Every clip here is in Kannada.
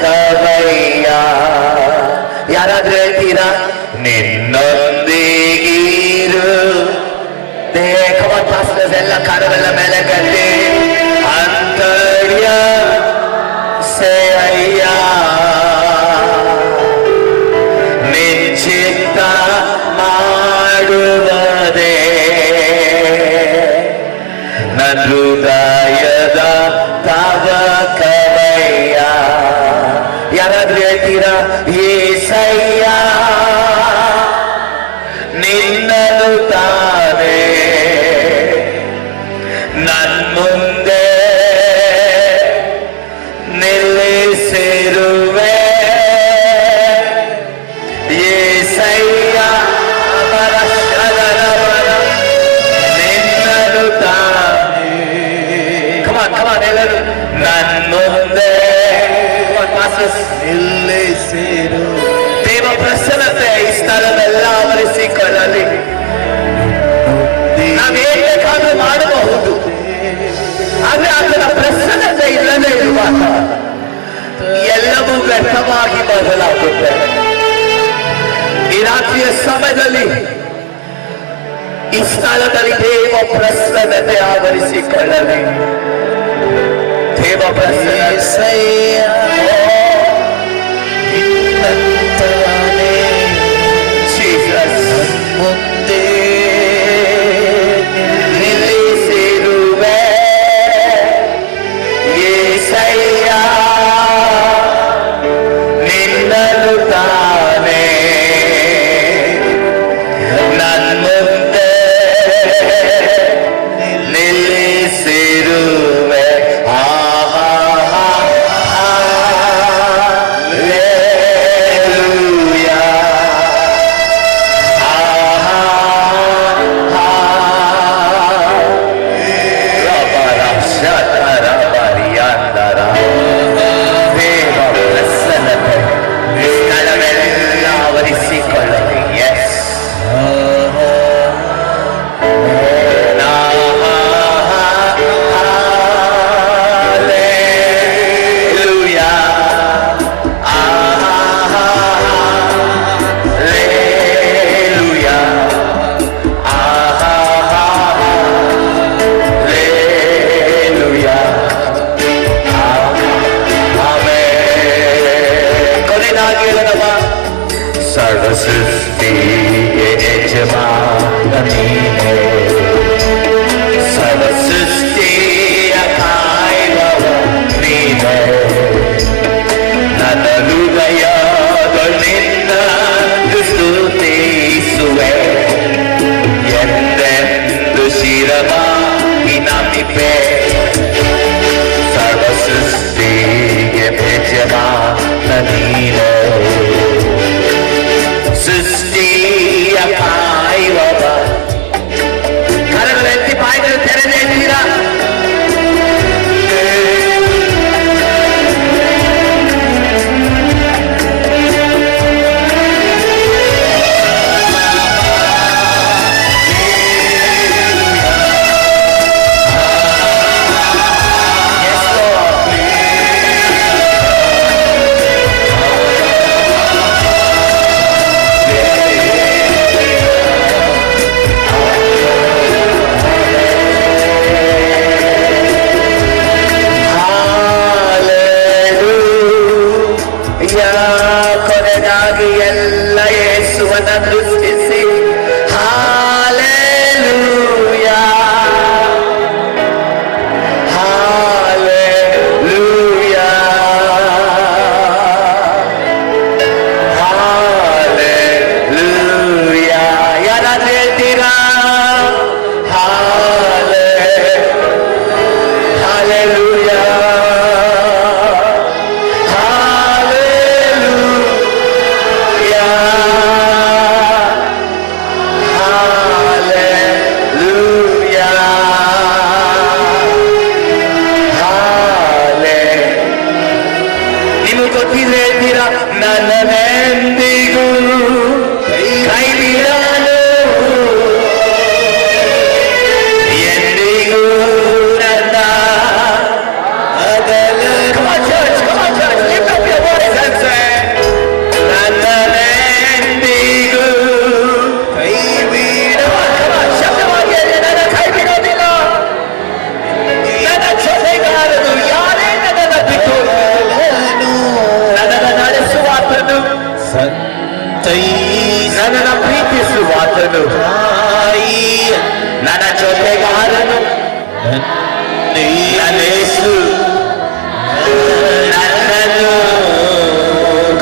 ಕವಯ್ಯ. ಯಾರಾದ್ರೂ ಹೇಳ್ತೀರಾ ನಿನ್ನೊಂದಿಗಿರು ಪಾಸ್ಟರ್ಸ್ ಎಲ್ಲ ಕಾಲವೆಲ್ಲ ಮೇಲೆ ಕಟ್ಟಿ ಅಂತರ್ಯ ಸೇಯ್ಯ ನಿಶ್ಚಿತ್ತ ಮಾಡುವುದೇ ನನ್ನ ಹೃದಯದ ತವಕವಯ್ಯ. ಯಾರಾದ್ರೂ ಹೇಳ್ತೀರಾ యేసయ్య ನಿನ್ನನು ತಾನೇ ನನ್ ಮುಂದೆ ನಿಲ್ಲಿಸಿರುವೆ. యేసయ్య ನಿನ್ನನು ತಾನೇ ಕಮಾನ್ ಎಲ್ಲರೂ ನನ್ ಮುಂದೆ ನಿಲ್ಲಿಸಿರು. ದೇವ ಪ್ರಸನ್ನತೆ ಈ ಸ್ಥಳವೆಲ್ಲ ಆವರಿಸಿಕೊಳ್ಳಲಿ. ನಾವೇನ್ ಬೇಕಾದ್ರೂ ಮಾಡಬಹುದು, ಆದ್ರೆ ಆತನ ಪ್ರಸನ್ನತೆ ಇಲ್ಲದೆ ಇರುವಾಗ ಎಲ್ಲವೂ ವ್ಯರ್ಥವಾಗಿ ಬದಲಾಗುತ್ತೆ. ಈ ರಾತ್ರಿಯ ಸಮಯದಲ್ಲಿ ಈ ಸ್ಥಳದಲ್ಲಿ ದೇವ ಪ್ರಸನ್ನತೆ ಆವರಿಸಿಕೊಳ್ಳಲಿ. ದೇವ ಪ್ರಸನ್ನತೆ ಮುಂದೆ ನಿಲ್ಲಿಸಿರುವೆ. యేసయ్య ನಿನ್ನನು ತಾನೇ ನನ್ ಮುಂದೆ ನಿಲ್ಲಿಸಿರುವೆ. ಸರ್ವಸೃಷ್ಟಿಗೆ ಯಜಮಾನ ನೀನೇ, ಸರ್ವಸೃಷ್ಟಿಯ ಕಾಯುವವ ನೀನೇ. ನನ್ನ ಹೃದಯಗಳು ನಿನ್ನ ಸ್ತುತಿಸುವೆ, ಎಂದೆಂದು ಶಿರವಾಗಿ ನಮಿಪೆ. ಸರ್ವಸೃಷ್ಟಿಗೆ ಯಜಮಾನ ನೀನೇ, ಸೃಷ್ಟಿಯ ಕಾಯುವವ ನನ್ನೇಸು ನನ್ನನ್ನು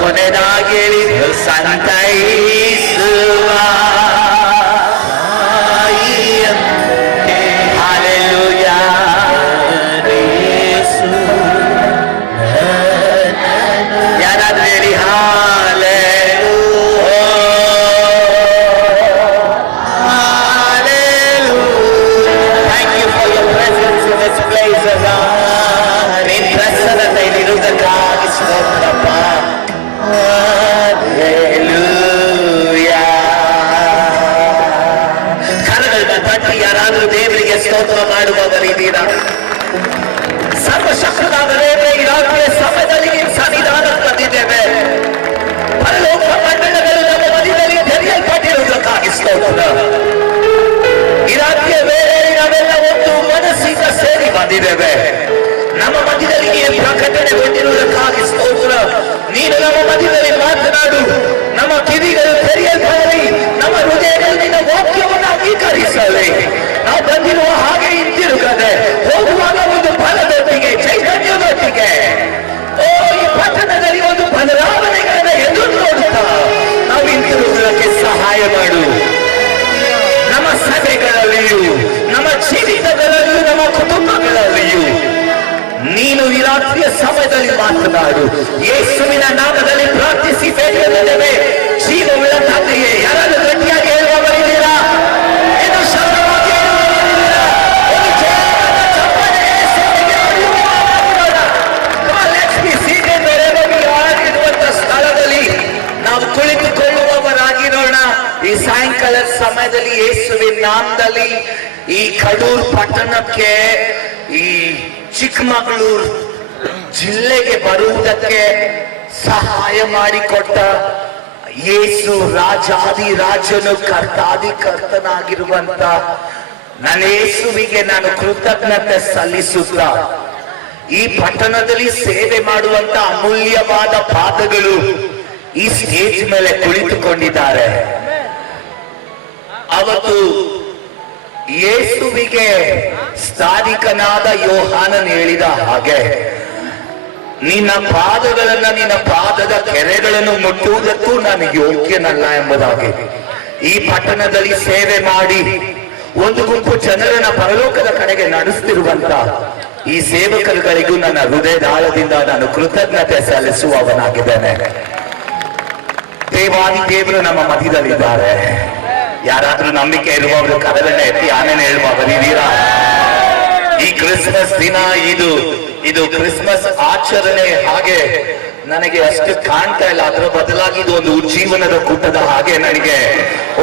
ಕೊನೆದಾಗಿ ಸಂತೈಸುವ ಮಾಡುವವರಿದ್ದೀರಾ? ಸರ್ವಶಕ್ತನಾದ ದೇವರೇ, ಈ ರಾತ್ರಿಯ ಸಮಯದಲ್ಲಿ ಸನ್ನಿಧಾನಕ್ಕೆ ಬಂದಿದ್ದೇವೆ. ಪರಲೋಕ ಮಂಡಲಗಳು ನಮ್ಮ ಮಧ್ಯದಲ್ಲಿ ತೆರೆಯಲ್ಪಟ್ಟಿರುವುದಕ್ಕಾಗಿ ಸ್ತೋತ್ರ. ಈ ರಾತ್ರಿಯ ವೇಳೆಯಲ್ಲಿ ನಾವೆಲ್ಲ ಒಂದು ಮನಸ್ಸಿಂದ ಸೇರಿ ಬಂದಿದ್ದೇವೆ. ನಮ್ಮ ಮಧ್ಯದಲ್ಲಿ ನೀನು ಪ್ರಕಟಣೆಗೊಂಡಿರುವುದಕ್ಕಾಗಿ ಸ್ತೋತ್ರ. ನೀನು ನಮ್ಮ ಮಧ್ಯದಲ್ಲಿ ಮಾತನಾಡು. ನಮ್ಮ ಕಿವಿಗಳು ತೆರೆಯಲ್ಪಡಲಿ, ನಮ್ಮ ಹೃದಯಗಳು ನಿನ್ನ ವಾಕ್ಯವನ್ನು ಅಂಗೀಕರಿಸಲಿ. ನಾವು ಬಂದಿರುವ ಹಾಗೆ ಹಿಂತಿರುಗದೆ ಹೋಗುವಾಗ ಒಂದು ಫಲದೊಟ್ಟಿಗೆ, ಚೈತನ್ಯದೊಟ್ಟಿಗೆ ಈ ಪಟ್ಟಣದಲ್ಲಿ ಒಂದು ಬದಲಾವಣೆಗಳನ್ನ ಎದುರು ನೋಡುತ್ತಾ ನಾವು ಹಿಂತಿರುಗುವುದಕ್ಕೆ ಸಹಾಯ ಮಾಡು. ನಮ್ಮ ಸಭೆಗಳಲ್ಲಿಯೂ, ನಮ್ಮ ಜೀವಿತಗಳಲ್ಲಿಯೂ, ನಮ್ಮ ಕುಟುಂಬಗಳಲ್ಲಿಯೂ ನೀನು ಈ ರಾತ್ರಿಯ ಸಮಯದಲ್ಲಿ ಮಾತನಾಡು. ಯೇಸುವಿನ ನಾಮದಲ್ಲಿ ಪ್ರಾರ್ಥಿಸಿ ಬೇಡಿದ್ದೇವೆ. ಜೀವವುಳ್ಳ ತಂದೆಯೇ. ಯಾರಾದ್ರೂ ಗಟ್ಟಿಯಾಗಿ ಹೇಳುವವರಿದ್ದೀರಾ? ಏನು ಶಬ್ದವಾಗಿ ಹೇಳುವವರಿದ್ದೀರಾ? ಒಂದು ಜಯದ ಚಪ್ಪಲಿ ಯೇಸುವಿಗೆ ಹೊಡೆಯುವ ಇರುವಂತ ಸ್ಥಳದಲ್ಲಿ ನಾವು ಕುಳಿತುಕೊಳ್ಳುವವರಾಗಿರೋಣ. ಈ ಸಾಯಂಕಾಲದ ಸಮಯದಲ್ಲಿ ಯೇಸುವಿನ ನಾಮದಲ್ಲಿ ಈ ಕಡೂರು ಪಟ್ಟಣಕ್ಕೆ, ಈ ಚಿಕ್ಕಮಗಳೂರು ಜಿಲ್ಲೆಗೆ ಬರುವುದಕ್ಕೆ ಸಹಾಯ ಮಾಡಿಕೊಟ್ಟ ಯೇಸು ರಾಜಾದಿ ರಾಜನು, ಕರ್ತಾದಿ ಕರ್ತನಾಗಿರುವಂತ ನನ್ನ ಯೇಸುವಿಗೆ ನಾನು ಕೃತಜ್ಞತೆ ಸಲ್ಲಿಸುತ್ತಾ, ಈ ಪಟ್ಟಣದಲ್ಲಿ ಸೇವೆ ಮಾಡುವಂತ ಅಮೂಲ್ಯವಾದ ಪಾದಗಳು ಈ ಸ್ಟೇಜ್ ಮೇಲೆ ಕುಳಿತುಕೊಂಡಿದ್ದಾರೆ. ಅವತ್ತು ಯೇಸುವಿಗೆ ಸ್ಥಾನಿಕನಾದ ಯೋಹಾನನ್ ಹೇಳಿದ ಹಾಗೆ, ನಿನ್ನ ಪಾದಗಳನ್ನ, ನಿನ್ನ ಪಾದದ ಕೆರೆಗಳನ್ನು ಮುಟ್ಟುವುದಕ್ಕೂ ನಾನು ಯೋಗ್ಯನಲ್ಲ ಎಂಬುದಾಗಿ ಈ ಪಟ್ಟಣದಲ್ಲಿ ಸೇವೆ ಮಾಡಿ ಒಂದು ಗುಂಪು ಜನರನ್ನ ಪರಲೋಕದ ಕಡೆಗೆ ನಡೆಸುತ್ತಿರುವಂತ ಈ ಸೇವಕರುಗಳಿಗೂ ನನ್ನ ಹೃದಯದಾಳದಿಂದ ನಾನು ಕೃತಜ್ಞತೆ ಸಲ್ಲಿಸುವವನಾಗಿದ್ದೇನೆ. ದೇವಾದಿ ದೇವರು ನಮ್ಮ ಮಧ್ಯದಲ್ಲಿದ್ದಾರೆ. ಯಾರಾದ್ರೂ ನಂಬಿಕೆ ಇರುವವರು ಕರಗಳನ್ನ ಎತ್ತಿ ಆಮೇಲೆ ಹೇಳುವವರಿದ್ದೀರಾ? ಈ ಕ್ರಿಸ್ಮಸ್ ದಿನ ಇದು ಕ್ರಿಸ್ಮಸ್ ಆಚರಣೆ ಹಾಗೆ ನನಗೆ ಅಷ್ಟು ಕಾಣ್ತಾ ಇಲ್ಲ. ಅದರ ಬದಲಾಗಿ ಇದು ಒಂದು ಉಜ್ಜೀವನದ ಕೂಟದ ಹಾಗೆ ನನಗೆ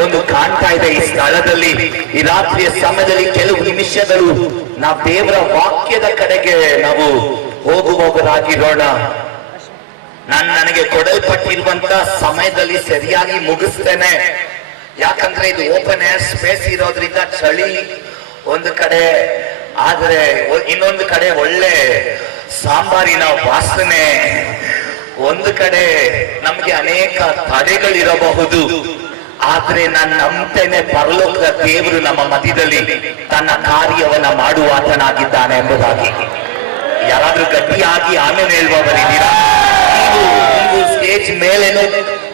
ಒಂದು ಕಾಣ್ತಾ ಇದೆ. ಈ ಸ್ಥಳದಲ್ಲಿ ಈ ರಾತ್ರಿಯ ಸಮಯದಲ್ಲಿ ಕೆಲವು ನಿಮಿಷಗಳು ನಾವು ದೇವರ ವಾಕ್ಯದ ಕಡೆಗೆ ನಾವು ಹೋಗುವವರಾಗಿರೋಣ. ನನಗೆ ಕೊಡಲ್ಪಟ್ಟಿರುವಂತ ಸಮಯದಲ್ಲಿ ಸರಿಯಾಗಿ ಮುಗಿಸ್ತೇನೆ. ಯಾಕಂದ್ರೆ ಇದು ಓಪನ್ ಏರ್ ಸ್ಪೇಸ್ ಇರೋದ್ರಿಂದ ಚಳಿ ಒಂದು ಕಡೆ, ಆದ್ರೆ ಇನ್ನೊಂದು ಕಡೆ ಒಳ್ಳೆ ಸಾಂಬಾರಿನ ವಾಸನೆ, ಒಂದು ಕಡೆ ನಮ್ಗೆ ಅನೇಕ ತಡೆಗಳಿರಬಹುದು. ಆದ್ರೆ ನಾನು ನಂಬ್ತೇನೆ, ಪರಲೋಕದ ದೇವರು ನಮ್ಮ ಮಧ್ಯದಲ್ಲಿ ತನ್ನ ಕಾರ್ಯವನ್ನ ಮಾಡುವಾತನಾಗಿದ್ದಾನೆ ಎಂಬುದಾಗಿ. ಯಾರಾದ್ರೂ ಗಟ್ಟಿಯಾಗಿ ಆಮೇಲೆ ಹೇಳುವವರಿದ್ದೀರಾ? ನೀವು ಸ್ಟೇಜ್ ಮೇಲೇನು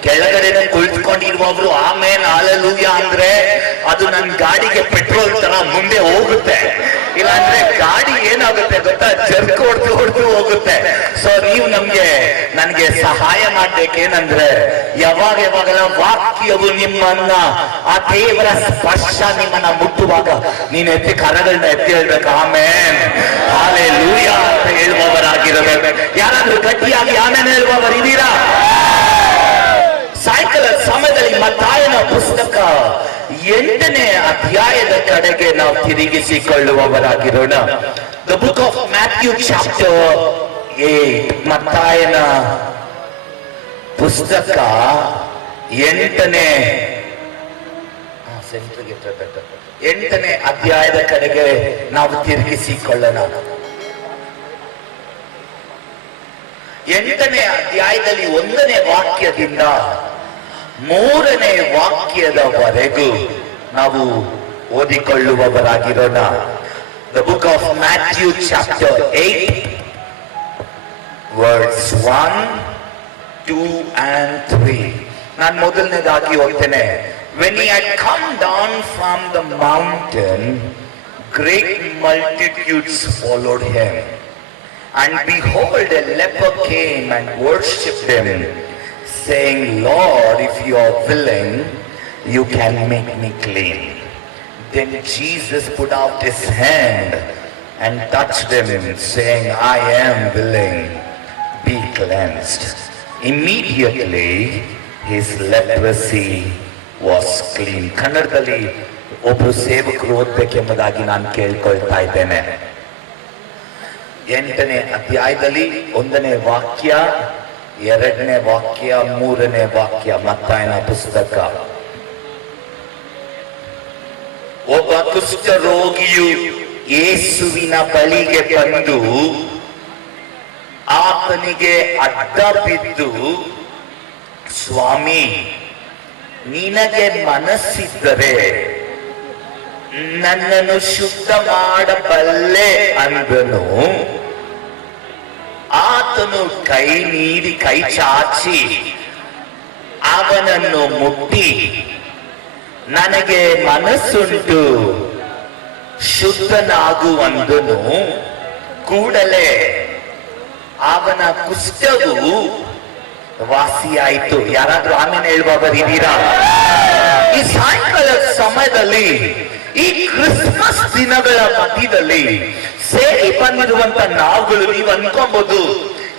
ಕೆಳಗಡೆ ಕುಳಿತುಕೊಂಡಿರುವವರು ಆಮೇಲೆ ಹಾಲೆಲೂಯಾ ಅಂದ್ರೆ ಅದು ನನ್ನ ಗಾಡಿಗೆ ಪೆಟ್ರೋಲ್ ತರ ಮುಂದೆ ಹೋಗುತ್ತೆ. ಇಲ್ಲಾಂದ್ರೆ ಗಾಡಿ ಏನಾಗುತ್ತೆ ಗೊತ್ತಾ, ಜರ್ಕ್ ಹೊಡೆದು ಹೋಗುತ್ತೆ. ಸೊ ನೀವು ನನಗೆ ಸಹಾಯ ಮಾಡ್ಬೇಕೇನಂದ್ರೆ, ಯಾವಾಗೆಲ್ಲ ವಾಕ್ಯವು ನಿಮ್ಮನ್ನ, ಆ ದೇವರ ಸ್ಪರ್ಶ ನಿಮ್ಮನ್ನ ಮುಟ್ಟುವಾಗ ನೀನ್ ಎತ್ತಿ ಕರಗಳನ್ನ ಎತ್ತಿ ಹೇಳ್ಬೇಕು ಆಮೇನ್ ಹಾಲೆಲೂಯಾ ಅಂತ ಹೇಳುವವರಾಗಿರಬೇಕು. ಯಾರಾದ್ರೂ ಗಟ್ಟಿಯಾಗಿ ಆಮೇಲೆ ಹೇಳುವವರಿದ್ದೀರಾ? ಸಾಯಂಕಾಲ ಸಮಯದಲ್ಲಿ ಮತ್ತಾಯನ ಪುಸ್ತಕ 8ನೇ ಅಧ್ಯಾಯದ ಕಡೆಗೆ ನಾವು ತಿರುಗಿಸಿಕೊಳ್ಳುವವರಾಗಿರೋಣ. The book of Matthew chapter 8, ಮತ್ತಾಯನ ಪುಸ್ತಕ 8ನೇ ಅಧ್ಯಾಯದ ಕಡೆಗೆ ನಾವು ತಿರುಗಿಸಿಕೊಳ್ಳೋಣ. 8ನೇ ಅಧ್ಯಾಯದಲ್ಲಿ 1ನೇ ವಾಕ್ಯದಿಂದ 3ನೇ ವಾಕ್ಯದವರೆಗೂ ನಾವು ಓದಿಕೊಳ್ಳುವವರಾಗಿರೋಣ. The book of Matthew chapter 8 verse 1, 2 and 3. ನಾನು ಮೊದಲನೇದಾಗಿ ಓದ್ತೇನೆ. When he had come down from the mountain, great multitudes followed him. And behold, a leper came and worshipped him, saying, Lord, if you are willing, you can make me clean. Then Jesus put out his hand and touched him, saying, I am willing, be cleansed. Immediately his leprosy was clean. ಕನ್ನಡದಲ್ಲಿ ಒಬ್ಬರು ಸೇವಕರು ಓದ್ಬೇಕೆಂಬುದಾಗಿ ನಾನು ಕೇಳ್ಕೊಳ್ತಾ ಇದ್ದೇನೆ. 8ನೇ ಅಧ್ಯಾಯದಲ್ಲಿ 1ನೇ ವಾಕ್ಯ, 2ನೇ ವಾಕ್ಯ, 3ನೇ ವಾಕ್ಯ, ಮತ್ತಾಯನ ಪುಸ್ತಕ. ಒಬ್ಬ ಕುಷ್ಠರೋಗಿಯು ಯೇಸುವಿನ ಬಳಿಗೆ ಬಂದು ಆತನಿಗೆ ಅಡ್ಡ ಬಿದ್ದು, ಸ್ವಾಮಿ, ನಿನಗೆ ಮನಸ್ಸಿದ್ದರೆ ನನ್ನನ್ನು ಶುದ್ಧ ಮಾಡಬಲ್ಲೆ ಅಂದನು. ಆತನು ಕೈ ನೀಡಿ, ಕೈ ಚಾಚಿ ಅವನನ್ನು ಮುಟ್ಟಿ, ನನಗೆ ಮನಸ್ಸುಂಟು, ಶುದ್ಧನಾಗುವಂದನು. ಕೂಡಲೇ ಅವನ ಕುಷ್ಠವು ವಾಸಿಯಾಯಿತು. ಯಾರಾದ್ರೂ ಆಮೇಲೆ ಹೇಳ್ಬಾರಿದ್ದೀರಾ? ಈ ಸಾಯಂಕಾಲದ ಸಮಯದಲ್ಲಿ, ಈ ಕ್ರಿಸ್ಮಸ್ ದಿನಗಳ ಮಧ್ಯದಲ್ಲಿ ಸೇರಿ ಬಂದಿರುವಂತ ನಾವುಗಳು, ನೀವು ಅನ್ಕೊಬಹುದು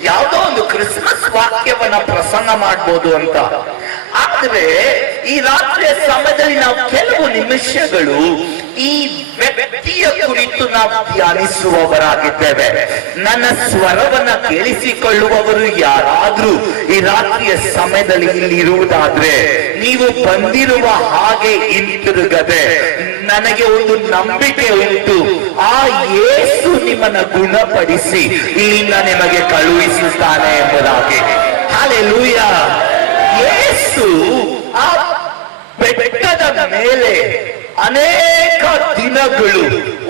ಯಾವುದೋ ಒಂದು ಕ್ರಿಸ್ಮಸ್ ವಾಕ್ಯವನ್ನ ಪ್ರಸಂಗ ಮಾಡ್ಬೋದು ಅಂತ. ಆದ್ರೆ ಈ ರಾತ್ರಿಯ ಸಮಯದಲ್ಲಿ ನಾವು ಕೆಲವು ನಿಮಿಷಗಳು ಈ ವ್ಯಕ್ತಿಯ ಕುರಿತು ನಾವು ಧ್ಯಾನಿಸುವವರಾಗಿದ್ದೇವೆ. ನನ್ನ ಸ್ವರವನ್ನ ಕೇಳಿಸಿಕೊಳ್ಳುವವರು ಯಾರಾದ್ರೂ ಈ ರಾತ್ರಿಯ ಸಮಯದಲ್ಲಿ ಇಲ್ಲಿ ಇರುವುದಾದ್ರೆ, ನೀವು ಬಂದಿರುವ ಹಾಗೆ ಹಿಂತಿರುಗದೆ, ನನಗೆ ಒಂದು ನಂಬಿಕೆ ಉಂಟು, ಆ ಯೇಸು ನಿಮ್ಮನ್ನ ಗುಣಪಡಿಸಿ ಇಲ್ಲಿಂದ ನಿಮಗೆ ಕಳುಹಿಸುತ್ತಾನೆ ಎಂಬುದಾಗಿ. ಹಲ್ಲೆಲೂಯಾ. ಯೇಸು ಆ ಬೆಟ್ಟದ ಮೇಲೆ ಅನೇಕ ದಿನಗಳು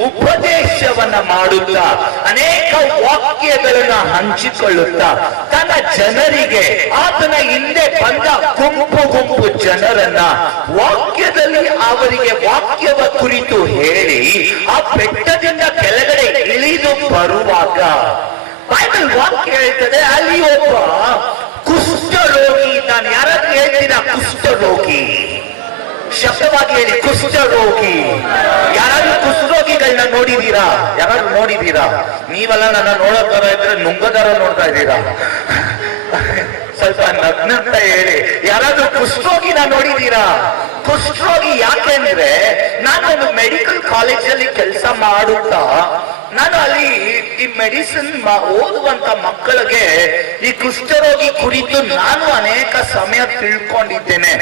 ಉಪದೇಶವನ್ನ ಮಾಡುತ್ತಾ, ಅನೇಕ ವಾಕ್ಯಗಳನ್ನ ಹಂಚಿಕೊಳ್ಳುತ್ತಾ, ತನ್ನ ಜನರಿಗೆ, ಆತನ ಹಿಂದೆ ಬಂದ ಗುಂಪು ಗುಂಪು ಜನರನ್ನ ವಾಕ್ಯದಲ್ಲಿ ಅವರಿಗೆ ವಾಕ್ಯವ ಕುರಿತು ಹೇಳಿ, ಆ ಬೆಟ್ಟದಿಂದ ಕೆಳಗಡೆ ಇಳಿದು ಬರುವಾಗ ಬೈಬಲ್ ವಾಕ್ಯ ಹೇಳ್ತದೆ, ಅಲ್ಲಿ ಒಬ್ಬ ಕುಷ್ಠರೋಗಿ ಇದ್ದಾನೆ. ಯಾರಾದ್ರೂ ಹೇಳ್ತೀರಾ ಕುಷ್ಠರೋಗಿ? ಶಬ್ದವಾಗಿ ಹೇಳಿ, ಕುಷ್ಠರೋಗಿ. ಯಾರಾದ್ರೂ ಕುಷ್ಠರೋಗಿಗಳನ್ನ ನೋಡಿದೀರಾ? ಯಾರಾದ್ರೂ ನೋಡಿದೀರಾ? ನೀವೆಲ್ಲ ನನ್ನ ನೋಡೋತರ ಇದ್ರೆ ನುಂಗದರ ನೋಡ್ತಾ ಇದ್ದೀರಾ? ಸ್ವಲ್ಪ ನಗ್ನಂತ ಹೇಳಿ. ಯಾರಾದ್ರೂ ಕುಷ್ಠರೋಗಿನ ನೋಡಿದೀರಾ? ಕುಷ್ಠರೋಗಿ ಯಾಕೆಂದ್ರೆ, ನಾನು ಒಂದು ಮೆಡಿಕಲ್ ಕಾಲೇಜಲ್ಲಿ ಕೆಲಸ ಮಾಡುತ್ತಾ, ನಾನು ಅಲ್ಲಿ ಈ ಮೆಡಿಸಿನ್ ಓದುವಂತ ಮಕ್ಕಳಿಗೆ ಈ ಕುಷ್ಠರೋಗಿ ಕುರಿತು ನಾನು ಅನೇಕ ಸಮಯ ತಿಳ್ಕೊಂಡಿದ್ದೇನೆ.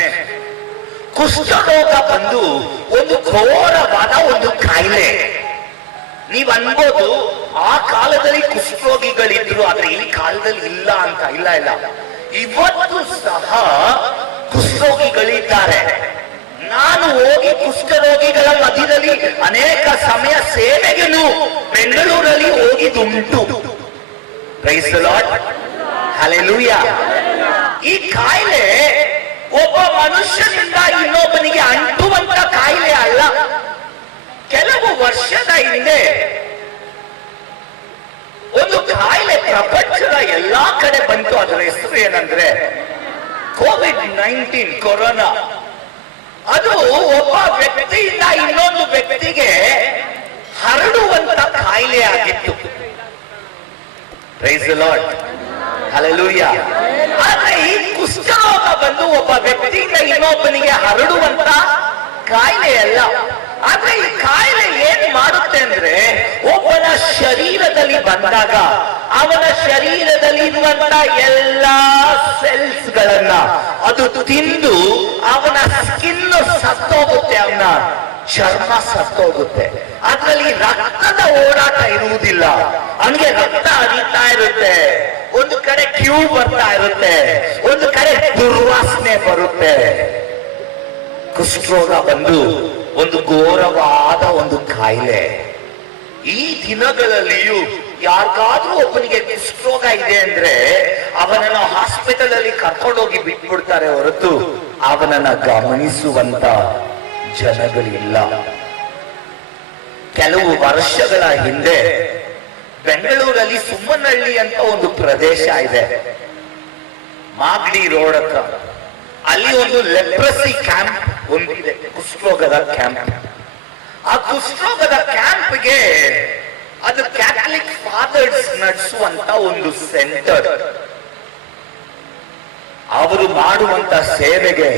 ಕುಷ್ಠರೋಗ ಬಂದು ಒಂದು ಘೋರವಾದ ಒಂದು ಕಾಯಿಲೆ. ನೀವ್ ಅನ್ಬೋದು ಆ ಕಾಲದಲ್ಲಿ ಕುಷ್ಠರೋಗಿಗಳಿದ್ರು, ಆದ್ರೆ ಈ ಕಾಲದಲ್ಲಿ ಇಲ್ಲ ಅಂತ. ಇಲ್ಲ ಇಲ್ಲ, ಇವತ್ತು ಸಹ ಕುಷ್ಠರೋಗಿಗಳಿದ್ದಾರೆ. ನಾನು ಹೋಗಿ ಕುಷ್ಠರೋಗಿಗಳ ಮಧ್ಯದಲ್ಲಿ ಅನೇಕ ಸಮಯ ಸೇವೆಗೂ ಬೆಂಗಳೂರಲ್ಲಿ ಹೋಗಿದುಂಟು. Praise the lord. ಹಲ್ಲೆಲೂಯಾ. ಈ ಕಾಯಿಲೆ ಒಬ್ಬ ಮನುಷ್ಯನಿಂದ ಇನ್ನೊಬ್ಬನಿಗೆ ಅಂಟುವಂತ ಕಾಯಿಲೆ ಅಲ್ಲ. ಕೆಲವು ವರ್ಷದ ಹಿಂದೆ ಒಂದು ಕಾಯಿಲೆ ಪ್ರಪಂಚದ ಎಲ್ಲಾ ಕಡೆ ಬಂತು. ಅದರ ಹೆಸರು ಏನಂದ್ರೆ COVID-19, ಕೊರೋನಾ. ಅದು ಒಬ್ಬ ವ್ಯಕ್ತಿಯಿಂದ ಇನ್ನೊಂದು ವ್ಯಕ್ತಿಗೆ ಹರಡುವಂತ ಕಾಯಿಲೆ ಆಗಿತ್ತು. Praise the lord. ಹಲ್ಲೆಲೂಯಾ. ಆದ್ರೆ ಈ ಕುಷ್ಠರೋಗ ಬಂದು ಒಬ್ಬ ವ್ಯಕ್ತಿಯಿಂದ ಇನ್ನೊಬ್ಬನಿಗೆ ಹರಡುವಂತ ಕಾಯಿಲೆ ಅಲ್ಲ. ಆದ್ರೆ ಈ ಕಾಯಿಲೆ ಏನ್ ಮಾಡುತ್ತೆ ಅಂದ್ರೆ, ಒಬ್ಬನ ಶರೀರದಲ್ಲಿ ಬಂದಾಗ ಅವನ ಶರೀರದಲ್ಲಿ ಇರುವಂತ ಎಲ್ಲಾ ಸೆಲ್ಸ್ ಗಳನ್ನ ಅದು ತಿಂದು ಅವನ ಸ್ಕಿನ್ ಸತ್ತೋಗುತ್ತೆ, ಅವನ ಚರ್ಮ ಸತ್ತೋಗುತ್ತೆ. ಅದ್ರಲ್ಲಿ ರಕ್ತದ ಓಡಾಟ ಇರುವುದಿಲ್ಲ. ಹಂಗೆ ರಕ್ತ ಹರಿತಾ ಇರುತ್ತೆ, ಒಂದು ಕಡೆ ಕ್ಯೂ ಬರ್ತಾ ಇರುತ್ತೆ, ಒಂದು ಕಡೆ ದುರ್ವಾಸನೆ ಬರುತ್ತೆ. ಕುಷ್ಠರೋಗ ಬಂದು ಒಂದು ಘೋರವಾದ ಒಂದು ಕಾಯಿಲೆ. ಈ ದಿನಗಳಲ್ಲಿಯೂ ಯಾರಿಗಾದ್ರೂ ಒಬ್ಬನಿಗೆ ಕುಷ್ಠರೋಗ ಇದೆ ಅಂದ್ರೆ ಅವನನ್ನ ಹಾಸ್ಪಿಟಲ್ ಅಲ್ಲಿ ಕರ್ಕೊಂಡೋಗಿ ಬಿಟ್ಬಿಡ್ತಾರೆ ಹೊರತು ಅವನನ್ನ ಗಮನಿಸುವಂತ ಜನಗಳಿಲ್ಲ. ಕೆಲವು ವರ್ಷಗಳ ಹಿಂದೆ ಬೆಂಗಳೂರಲ್ಲಿ ಸುಮ್ಮನಹಳ್ಳಿ ಅಂತ ಒಂದು ಪ್ರದೇಶ ಇದೆ, ಮಾಗಡಿ ರೋಡ್ ಹತ್ರ. ಅಲ್ಲಿ ಒಂದು ಲೆಪ್ರಸಿ ಕ್ಯಾಂಪ್ ಒಂದಿದೆ, ಕುಷ್ಠರೋಗದ ಕ್ಯಾಂಪ್. ಆ ಕುಷ್ಠರೋಗದ ಕ್ಯಾಂಪ್ಗೆ ಅದು ಕ್ಯಾಥಲಿಕ್ ಫಾದರ್ಸ್ ನಡೆಸುವಂತ ಒಂದು ಸೆಂಟರ್. ಅವರು ಮಾಡುವಂತ ಸೇವೆಗೆ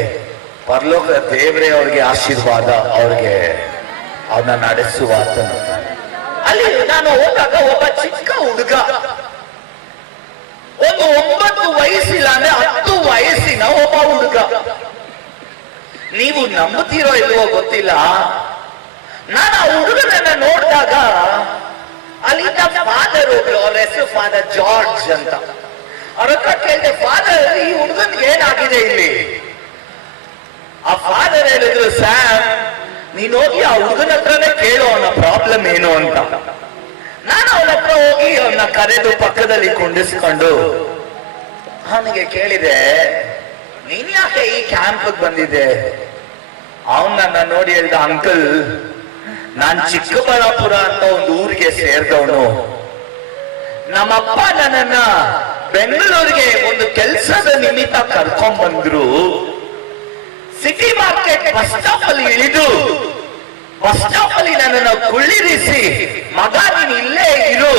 ಪರಲೋಕ ದೇವರೇ ಅವ್ರಿಗೆ ಆಶೀರ್ವಾದ, ಅವ್ರಿಗೆ ಅವನ್ನ ನಡೆಸುವ ಆತನು. ಅಲ್ಲಿ ನಾನು ಹೋದಾಗ ಒಬ್ಬ ಚಿಕ್ಕ ಹುಡುಗ, ಒಂದು 9 ವಯಸ್ಸಿಲ್ಲ ಅಂದ್ರೆ 10 ವಯಸ್ಸಿನ ಒಬ್ಬ ಹುಡುಗ. ನೀವು ನಂಬುತ್ತೀರೋ ಇಲ್ವೋ ಗೊತ್ತಿಲ್ಲ, ನಾನು ಆ ಹುಡುಗನನ್ನ ನೋಡಿದಾಗ ಅಲ್ಲಿದ್ದ ಫಾದರ್ ಒಬ್ರು, ಅವ್ರ ಹೆಸರು ಫಾದರ್ ಜಾರ್ಜ್ ಅಂತ. ಅವ್ರ ಹತ್ರ ಕೇಳಿದೆ, ಫಾದರ್ ಈ ಹುಡುಗನ್ಗೆ ಏನಾಗಿದೆ ಇಲ್ಲಿ? ಆ ಫಾದರ್ ಹೇಳಿದ್ರು, ಸ್ಯಾಮ್ ನೀನ್ ಹೋಗಿ ಆ ಹುಡುಗನ ಹತ್ರನೇ ಕೇಳು ಅವನ ಪ್ರಾಬ್ಲಮ್ ಏನು ಅಂತ. ನಾನು ಅವನ ಹತ್ರ ಹೋಗಿ ಅವನ್ನ ಕರೆದು ಪಕ್ಕದಲ್ಲಿ ಕುಂಡಿಸ್ಕೊಂಡು ಅವನಿಗೆ ಕೇಳಿದೆ, ನೀನ್ ಯಾಕೆ ಈ ಕ್ಯಾಂಪ್ ಬಂದಿದೆ? ಅವನ್ ನನ್ನ ನೋಡಿ ಹೇಳ್ದ, ಅಂಕಲ್ ನಾನ್ ಚಿಕ್ಕಬಳ್ಳಾಪುರ ಅಂತ ಒಂದು ಊರಿಗೆ ಸೇರಿದವನು. ನಮ್ಮಪ್ಪ ನನ್ನನ್ನ ಬೆಂಗಳೂರಿಗೆ ಒಂದು ಕೆಲಸದ ನಿಮಿತ್ತ ಕರ್ಕೊಂಡ್ ಬಂದ್ರು. ಸಿಟಿ ಮಾರ್ಕೆಟ್ ಬಸ್ ಸ್ಟಾಪ್ ಅಲ್ಲಿ ಇಳಿದು ಬಸ್ ಸ್ಟಾಪ್ ಅಲ್ಲಿ ನನ್ನನ್ನು ಕುಳ್ಳಿರಿಸಿ, ಮಗ ನೀನು ಇಲ್ಲೇ ಇರು,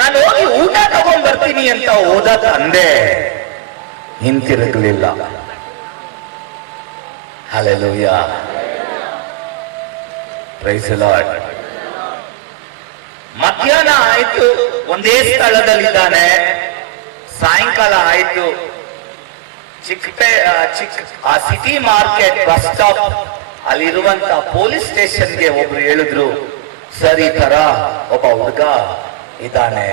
ನಾನು ಹೋಗಿ ಊಟ ತಗೊಂಡ್ ಬರ್ತೀನಿ ಅಂತ ಹೋದ ತಂದೆ ಹಿಂತಿರುಗಲಿಲ್ಲ. Hallelujah, praise the lord. ಮಧ್ಯಾಹ್ನ ಆಯ್ತು, ಒಂದೇ ಸ್ಥಳದಲ್ಲಿದ್ದಾನೆ. ಸಾಯಂಕಾಲ ಆಯ್ತು, ಆ ಸಿಟಿ ಮಾರ್ಕೆಟ್ ಬಸ್ ಸ್ಟಾಪ್ ಅಲ್ಲಿರುವಂತ ಪೊಲೀಸ್ ಸ್ಟೇಷನ್ಗೆ ಒಬ್ರು ಹೇಳಿದ್ರು, ಸರ್ ಈ ತರ ಒಬ್ಬ ಹುಡುಗ ಇದ್ದಾನೆ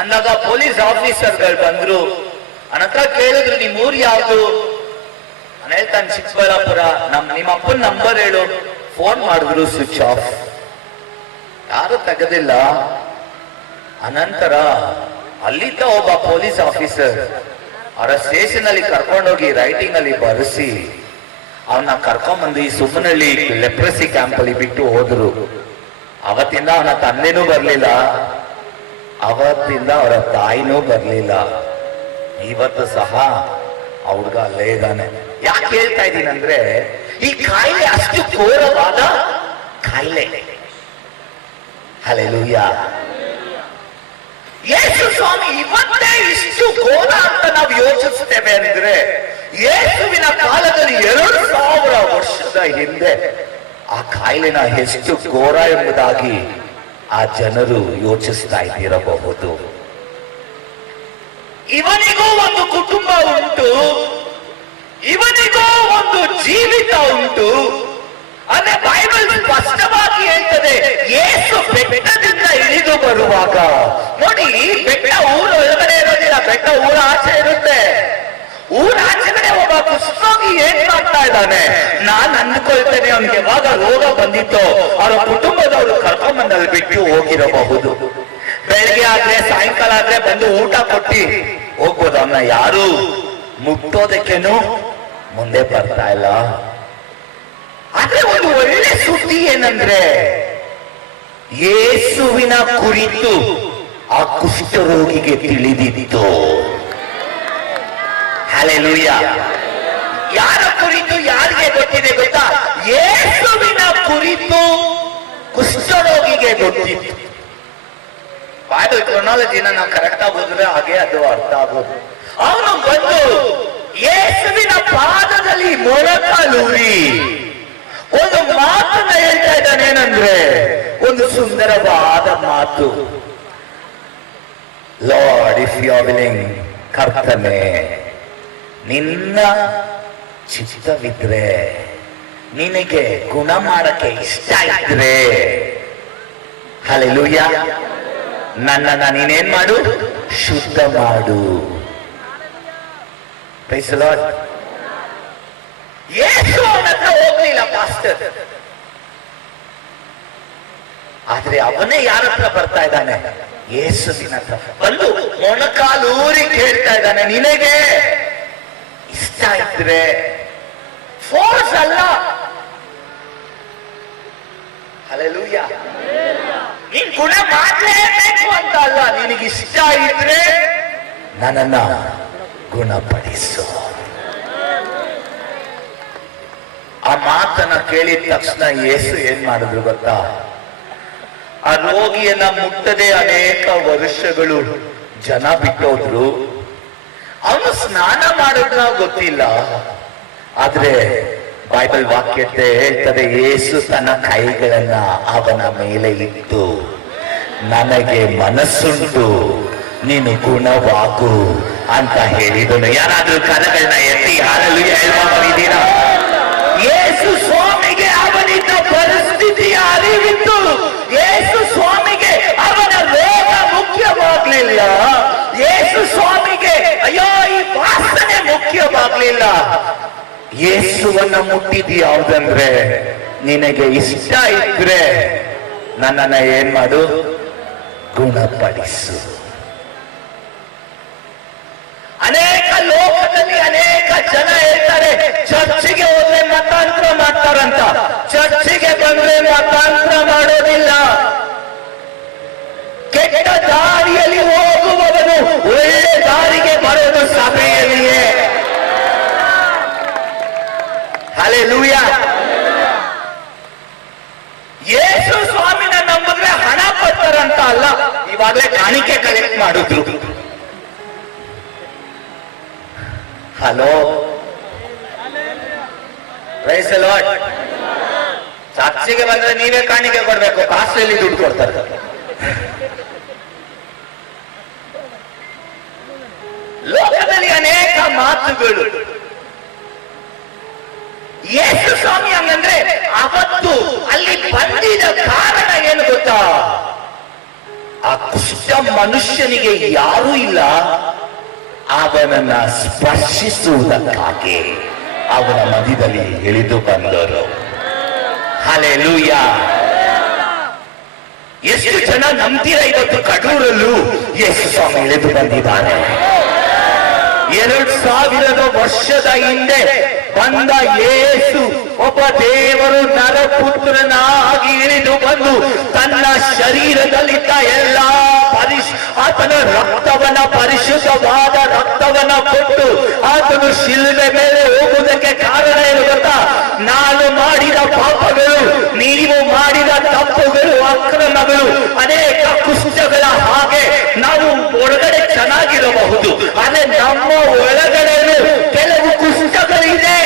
ಅಂದಾಗ ಪೊಲೀಸ್ ಆಫೀಸರ್ಗಳು ಬಂದ್ರು. ಅನಂತರ ಕೇಳಿದ್ರು, ನಿಮ್ ಊರ್ ಯಾವ್ದು? ನಾನು ಹೇಳ್ತಾನೆ, ಚಿಕ್ಕಬಳ್ಳಾಪುರ. ನಿಮ್ಮ ಅಪ್ಪನ ನಂಬರ್ ಹೇಳು. ಫೋನ್ ಮಾಡಿದ್ರು, ಸ್ವಿಚ್ ಆಫ್, ಯಾರು ತೆಗೆದಿಲ್ಲ. ಅನಂತರ ಅಲ್ಲಿದ್ದ ಒಬ್ಬ ಪೊಲೀಸ್ ಆಫೀಸರ್ ಅವರ ಸ್ಟೇಷನ್ ಅಲ್ಲಿ ಕರ್ಕೊಂಡೋಗಿ ರೈಟಿಂಗ್ ಅಲ್ಲಿ ಬರೆಸಿ ಅವನ್ನ ಕರ್ಕೊಂಡ್ಬಂದು ಈ ಸುಮ್ಮನಹಳ್ಳಿ ಲೆಪ್ರಸಿ ಕ್ಯಾಂಪ್ ಅಲ್ಲಿ ಬಿಟ್ಟು ಹೋದ್ರು. ಅವತ್ತಿಂದ ಅವನ ತಂದೆನೂ ಬರ್ಲಿಲ್ಲ, ಅವತ್ತಿಂದ ಅವರ ತಾಯಿನೂ ಬರ್ಲಿಲ್ಲ. ಇವತ್ತು ಸಹ ಆ ಹುಡುಗ ಅಲ್ಲೇ ಇದ್ದಾನೆ. ಯಾಕೆ ಹೇಳ್ತಾ ಇದ್ದೀನಂದ್ರೆ, ಈ ಕಾಯಿಲೆ ಅಷ್ಟು ಘೋರವಾದ ಕಾಯಿಲೆ. ಹಲ್ಲೆಲೂಯಾ. ಯೇಸು ಸ್ವಾಮಿ ಇವತ್ತೇ ಇಷ್ಟು ಘೋರ ಅಂತ ನಾವು ಯೋಚಿಸ್ತೇವೆ ಅಂದ್ರೆ, ಯೇಸುವಿನ ಕಾಲದಲ್ಲಿ 2000 ವರ್ಷದ ಹಿಂದೆ ಆ ಕಾಯಿಲೆನ ಎಷ್ಟು ಘೋರ ಎಂಬುದಾಗಿ ಆ ಜನರು ಯೋಚಿಸ್ತಾ ಇದ್ದಿರಬಹುದು. ಇವನಿಗೂ ಒಂದು ಕುಟುಂಬ ಉಂಟು, ಇವನಿಗೂ ಒಂದು ಜೀವಿತ ಉಂಟು. ಅದೇ ಬೈಬಲ್ ಸ್ಪಷ್ಟವಾಗಿ ಹೇಳ್ತದೆ, ಯೇಸು ಬೆಟ್ಟದಿಂದ ಇಳಿದು ಬರುವಾಗ ನೋಡಿ, ಬೆಟ್ಟ ಊರು ಒಳಗಡೆ ಇರೋದಿಲ್ಲ, ಬೆಟ್ಟ ಊರ ಆಚೆ ಇರುತ್ತೆ. ಊರ ಆಚೆಗಡೆ ಒಬ್ಬ ಕುಷ್ಠರೋಗಿ ಏನ್ ಮಾಡ್ತಾ ಇದ್ದಾನೆ? ನಾನ್ ಅಂದ್ಕೊಳ್ತೇನೆ ಅವನಿಗೆ ಯಾವಾಗ ರೋಗ ಬಂದಿತ್ತೋ ಅವರ ಕುಟುಂಬದವರು ಕರ್ಕೊಂಡ್ಬಂದಲ್ಲಿ ಬಿಟ್ಟು ಹೋಗಿರಬಹುದು. ಬೆಳಗ್ಗೆ ಆದ್ರೆ ಸಾಯಂಕಾಲ ಆದ್ರೆ ಬಂದು ಊಟ ಕೊಟ್ಟಿ ಹೋಗ್ಬೋದು. ಅವನ್ನ ಯಾರು ಮುಟ್ಟೋದಕ್ಕೇನು ಮುಂದೆ ಬರ್ತಾ ಇಲ್ಲ. ಆದ್ರೆ ಒಂದು ಒಳ್ಳೆ ಸುದ್ದಿ ಏನಂದ್ರೆ, ಯೇಸುವಿನ ಕುರಿತು ಆ ಕುಷ್ಠರೋಗಿಗೆ ತಿಳಿದಿತ್ತು. ಹಲ್ಲೆಲೂಯಾ. ಯಾರ ಕುರಿತು ಯಾರಿಗೆ ಗೊತ್ತಿದೆ ಗೊತ್ತಾ? ಯೇಸುವಿನ ಕುರಿತು ಕುಷ್ಠರೋಗಿಗೆ ಗೊತ್ತಿತ್ತು. ಬೈಬಲ್ ಕ್ರೊನಾಲಜಿನ ನಾವು ಕರೆಕ್ಟ್ ಆಗಿ ಓದಿದ್ರೆ ಹಾಗೆ ಅದು ಅರ್ಥ ಆಗೋದು. ಅವನು ಬಂದು ಯೇಸುವಿನ ಪಾದದಲ್ಲಿ ಮೊಣಕಾಲೂರಿ ಒಂದು ಮಾತನ್ನ ಹೇಳ್ತಾ ಇದ್ದಾನೆ. ಏನಂದ್ರೆ, ಒಂದು ಸುಂದರವಾದ ಮಾತು, Lord if you are willing, ಕರ್ತನೇ ನಿನ್ನ ಚಿತ್ತವಿದ್ರೆ, ನಿನಗೆ ಗುಣ ಮಾಡಕ್ಕೆ ಇಷ್ಟ ಇದ್ರೆ, ಹಲ್ಲೆಲೂಯಾ, ನನ್ನನ್ನ ನೀನೇನ್ ಮಾಡು, ಶುದ್ಧ ಮಾಡು. Price the lord. ಯೇಸು ಅವನ ಹತ್ರ ಹೋಗ್ಲಿಲ್ಲ ಪಾಸ್ಟರ್. ಆದ್ರೆ ಅವನೇ ಯಾರ ಹತ್ರ ಬರ್ತಾ ಇದ್ದಾನೆ? ಯೇಸುವಿನ ಹತ್ರ ಬಂದು ಮೊಣಕಾಲೂರಿ ಕೇಳ್ತಾ ಇದ್ದಾನೆ, ನಿನಗೆ ಇಷ್ಟ ಇದ್ರೆ, ಫೋರ್ಸ್ ಅಲ್ಲ, ಹಲ್ಲೆಲೂಯಾ, ನೀನ್ ಗುಣ ಮಾಡಲೇಬೇಕು ಅಂತ ಅಲ್ಲ, ನಿನಗಿಷ್ಟ ಇದ್ರೆ ನನ್ನನ್ನ ಗುಣಪಡಿಸು. ಆ ಮಾತನ್ನ ಕೇಳಿದ ತಕ್ಷಣ ಯೇಸು ಏನ್ ಮಾಡಿದ್ರು ಗೊತ್ತಾ? ಆ ರೋಗಿಯನ್ನ ಮುಟ್ಟದೆ ಅನೇಕ ವರ್ಷಗಳು ಜನ ಬಿಟ್ಟೋದ್ರು. ಅವನು ಸ್ನಾನ ಮಾಡಿದ್ರ ಗೊತ್ತಿಲ್ಲ, ಆದ್ರೆ ಬೈಬಲ್ ವಾಕ್ಯತೆ ಹೇಳ್ತದೆ, ಯೇಸು ತನ್ನ ಕೈಗಳನ್ನ ಅವನ ಮೇಲೆ ಇಟ್ಟು, ನನಗೆ ಮನಸ್ಸುಂಟು, ನೀನು ಗುಣವಾಗು ಅಂತ ಹೇಳಿದನು. ಯಾರಾದ್ರೂ ಕರಗಳನ್ನ ಎತ್ತಿ ಹಾರಲು ಹೇಳ್ಬಾರಿದ್ದೀರಾ? ಯೇಸು ಸ್ವಾಮಿಗೆ ಅವನಿದ್ದ ಪರಿಸ್ಥಿತಿಯ ಅರಿವಿತ್ತು. ಯೇಸು ಸ್ವಾಮಿಗೆ ಅವನ ರೋಗ ಮುಖ್ಯವಾಗ್ಲಿಲ್ಲ. ಯೇಸು ಸ್ವಾಮಿಗೆ ಅಯ್ಯೋ ಈ ವಾಸನೆ ಮುಖ್ಯವಾಗ್ಲಿಲ್ಲ. ಯೇಸುವನ್ನ ಮುಟ್ಟಿದ್ ಯಾವ್ದಂದ್ರೆ, ನಿನಗೆ ಇಷ್ಟ ಇದ್ರೆ ನನ್ನನ್ನ ಏನ್ ಮಾಡು, ಗುಣಪಡಿಸು. ಅನೇಕ ಲೋಕದಲ್ಲಿ ಅನೇಕ ಜನ ಹೇಳ್ತಾರೆ, ಚರ್ಚಿಗೆ ಹೋದ್ರೆ ಮತಾಂತರ ಮಾಡ್ತಾರಂತ. ಚರ್ಚಿಗೆ ಬಂದ್ರೆ ಮತಾಂತರ ಮಾಡೋದಿಲ್ಲ. ಕೆಟ್ಟ ದಾರಿಯಲ್ಲಿ ಹೋಗುವವನು ಒಳ್ಳೆ ದಾರಿಗೆ ಬರೋದು ಸಭೆಯಲ್ಲಿಯೇ. ಹಲ್ಲೆಲೂಯಾ. ಯೇಸು ಸ್ವಾಮಿನ ನಂಬಿದ್ರೆ ಹಣ ಕೊಡ್ತಾರಂತ ಅಲ್ಲ, ಇವಾಗಲೇ ಕಾಣಿಕೆ ಕಲೆಕ್ಟ್ ಮಾಡಿದ್ರು. Hello, praise the lord. ಚರ್ಚಿಗೆ ಬಂದ್ರೆ ನೀವೇ ಕಾಣಿಕೆ ಕೊಡ್ಬೇಕು, ಕಾಸ್ಟ್ಲಿ ದುಡ್ಡು ಕೊಡ್ತಾರೆ. ಲೋಕದಲ್ಲಿ ಅನೇಕ ಮಾತುಗಳು. ಯೇಸು ಸ್ವಾಮಿ ಹಂಗಂದ್ರೆ ಅವತ್ತು ಅಲ್ಲಿ ಬಂದಿದ ಕಾರಣ ಏನು ಗೊತ್ತಾ? ಆ ಕುಷ್ಠ ಮನುಷ್ಯನಿಗೆ ಯಾರೂ ಇಲ್ಲ, ಅವನನ್ನ ಸ್ಪರ್ಶಿಸುವುದಕ್ಕಾಗಿ ಅವನ ಮಧ್ಯದಲ್ಲಿ ಇಳಿದು ಬಂದರು. ಹಲ್ಲೆಲೂಯಾ. ಎಷ್ಟು ಜನ ನಂಬ್ತೀರಾ? ಇವತ್ತು ಕಡೂರಲ್ಲೂ ಯೇಸು ಸ್ವಾಮಿ ಇಳಿದು ಬಂದಿದ್ದಾನೆ. 2000 ವರ್ಷದ ಹಿಂದೆ ಬಂದ ಯೇಸು ಒಬ್ಬ ದೇವರು ನರಪುತ್ರನಾಗಿ ಇಳಿದು ಬಂದು ತನ್ನ ಶರೀರದಲ್ಲಿದ್ದ ಎಲ್ಲಾ ಆತನ ರಕ್ತವನ್ನ, ಪರಿಶುದ್ಧವಾದ ರಕ್ತವನ್ನ ಕೊಟ್ಟು ಆತನು ಶಿಲುಬೆ ಮೇಲೆ ಹೋಗುವುದಕ್ಕೆ ಕಾರಣ ಏನು ಗೊತ್ತಾ? ನಾನು ಮಾಡಿದ ಪಾಪಗಳು, ನೀವು ಮಾಡಿದ ತಪ್ಪುಗಳು, ಅಕ್ರಮಗಳು, ಅನೇಕ ಕುಷ್ಠಗಳ ಹಾಗೆ ನಾವು ಹೊರಗಡೆ ಚೆನ್ನಾಗಿರಬಹುದು, ಆದ್ರೆ ನಮ್ಮ ಒಳಗಡೆ ಕೆಲವು ಕುಷ್ಠಗಳಿದೆ,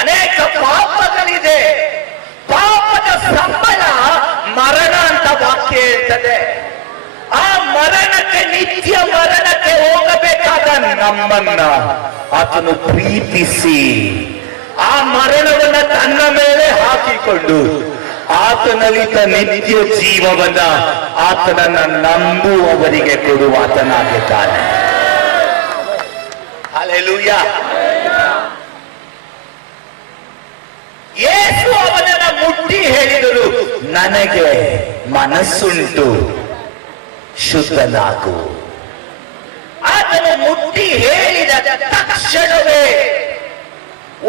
ಅನೇಕ ಪಾಪಗಳಿದೆ. ಪಾಪದ ಸಂಬಳ ಮರಣ ಅಂತ ವಾಕ್ಯ ಹೇಳ್ತದೆ. ಆ ಮರಣಕ್ಕೆ, ನಿತ್ಯ ಮರಣಕ್ಕೆ ಹೋಗಬೇಕಾದ ನಮ್ಮನ್ನ ಆತನು ಪ್ರೀತಿಸಿ ಆ ಮರಣವನ್ನ ತನ್ನ ಮೇಲೆ ಹಾಕಿಕೊಂಡು ಆತನಲ್ಲಿದ್ದ ನಿತ್ಯ ಜೀವವನ್ನ ಆತನನ್ನ ನಂಬುವವರಿಗೆ ಕೊಡುವಾತನಾಗಿದ್ದಾನೆ. ಹಲ್ಲೆಲೂಯಾ. ಯೇಸು ಅವನನ್ನ ಮುಟ್ಟಿ ಹೇಳಿದರು, ನನಗೆ ಮನಸ್ಸುಂಟು, ಶುದ್ಧನಾಗು. ಆತನು ಮುಟ್ಟಿ ಹೇಳಿದ ತಕ್ಷಣವೇ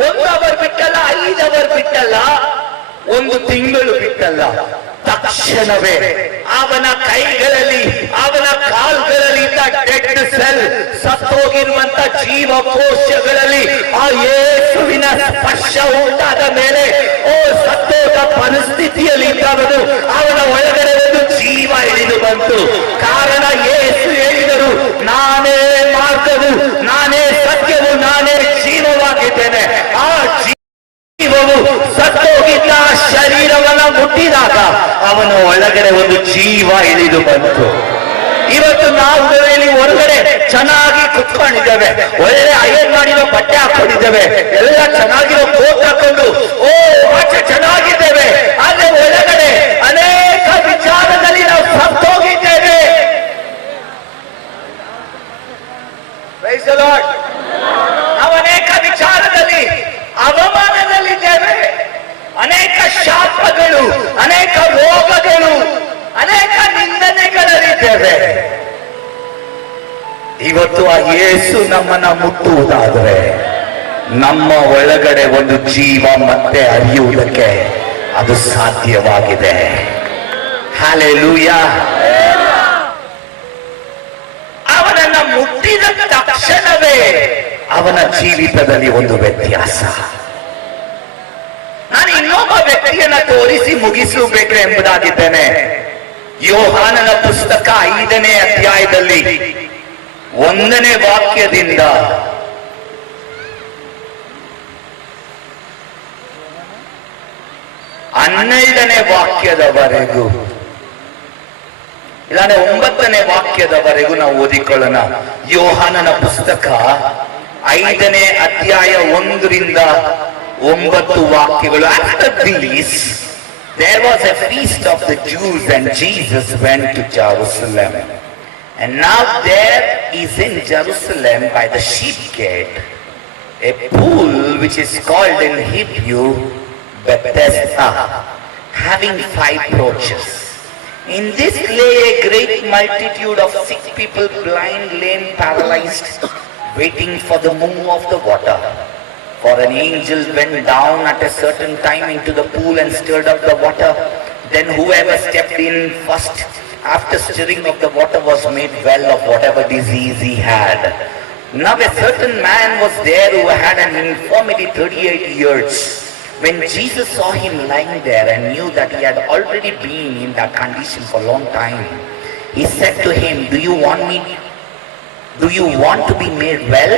1 ಅವರ್ ಬಿಟ್ಟಲ್ಲ, 5 ಅವರ್ ಬಿಟ್ಟಲ್ಲ, 1 ತಿಂಗಳು ಬಿಟ್ಟಲ್ಲ, ತಕ್ಷಣವೇ ಅವನ ಕೈಗಳಲ್ಲಿ, ಅವನ ಕಾಲುಗಳಲ್ಲಿ ಇದ್ದ ಡೆಡ್ ಸೆಲ್, ಸತ್ತೋಗಿರುವಂತ ಜೀವಕೋಶಗಳಲ್ಲಿ ಆ ಯೇಸುವಿನ ಸ್ಪರ್ಶ ಉಂಟಾದ ಮೇಲೆ ಸತ್ತೋದ ಪರಿಸ್ಥಿತಿಯಲ್ಲಿ ಇದ್ದವನು ಅವನ ಒಳಗಡೆ ಒಂದು ಜೀವ ಇಳಿದು ಬಂತು. ಕಾರಣ ಯೇಸು ಹೇಳಿದರು, ನಾನೇ ಮಾರ್ಗವು, ನಾನೇ ಸತ್ಯವು, ನಾನೇ ಜೀವವಾಗಿದ್ದೇನೆ. ಆ ಜೀವವು ಸತ್ತೋಗಿದ್ದ ಶರೀರವನ್ನ ಮುಟ್ಟಿದಾಗ ಅವನ ಒಳಗಡೆ ಒಂದು ಜೀವ ಇಳಿದು ಬಂತು. ಇವತ್ತು ನಾವು ಇಲ್ಲಿ ಹೊರಗಡೆ ಚೆನ್ನಾಗಿ ಕುತ್ಕೊಂಡಿದ್ದೇವೆ, ಒಳ್ಳೆ ಅಯನ್ ಮಾಡಿರೋ ಬಟ್ಟೆ ಹಾಕೊಂಡಿದ್ದೇವೆ, ಎಲ್ಲ ಚೆನ್ನಾಗಿರೋ ಕೋಟ್ ಹಾಕೊಂಡು ಆಚೆ ಚೆನ್ನಾಗಿದ್ದೇವೆ, ಆದ್ರೆ ಒಳಗಡೆ ಅನೇಕ ವಿಚಾರದಲ್ಲಿ ನಾವು ಸತ್ತೋಗಿದ್ದೇವೆ. Price the lord. ನಾವು ಅನೇಕ ವಿಚಾರದಲ್ಲಿ ಅವಮಾನದಲ್ಲಿದ್ದೇವೆ, ಅನೇಕ ಶಾಪ ಶಾಪಗಳು, ಅನೇಕ ರೋಗಗಳು, ಅನೇಕ ನಿಂದನೆಗಳಿದ್ದೇವೆ. ಇವತ್ತು ಆ ಯೇಸು ನಮ್ಮನ್ನ ಮುಟ್ಟುವುದಾದರೆ ನಮ್ಮ ಒಳಗಡೆ ಒಂದು ಜೀವ ಮತ್ತೆ ಹರಿಯುವುದಕ್ಕೆ ಅದು ಸಾಧ್ಯವಾಗಿದೆ. ಹಲ್ಲೆಲೂಯಾ. ಅವನನ್ನ ಮುಟ್ಟಿದ ತಕ್ಷಣವೇ ಅವನ ಜೀವಿತದಲ್ಲಿ ಒಂದು ವ್ಯತ್ಯಾಸ. ನಾನು ಇನ್ನೊಬ್ಬ ವ್ಯಕ್ತಿಯನ್ನ ತೋರಿಸಿ ಮುಗಿಸಬೇಕು ಎಂಬುದಾಗಿದ್ದೇನೆ. ಯೋಹಾನನ ಪುಸ್ತಕ 5ನೇ ಅಧ್ಯಾಯದಲ್ಲಿ 1ನೇ ವಾಕ್ಯದಿಂದ 12ನೇ ವಾಕ್ಯದವರೆಗೂ, ಇಲ್ಲಾಂದ್ರೆ 9ನೇ ವಾಕ್ಯದವರೆಗೂ ನಾವು ಓದಿಕೊಳ್ಳೋಣ. ಯೋಹಾನನ ಪುಸ್ತಕ 5ನೇ ಅಧ್ಯಾಯ 1ರಿಂದ 9 ವಾಕ್ಯಗಳು. After this, there was a feast of the Jews and Jesus went to Jerusalem. And now there is in Jerusalem by the sheep gate a pool which is called in Hebrew Bethesda, having 5 porches. In this lay a great multitude of sick people, blind, lame, paralyzed, waiting for the move of the water. For an angel went down at a certain time into the pool and stirred up the water. Then whoever stepped in first after stirring of the water was made well of whatever disease he had. Now a certain man was there who had an infirmity 38 years. When Jesus saw him lying there and knew that he had already been in that condition for a long time, he said to him, Do you want to be made well?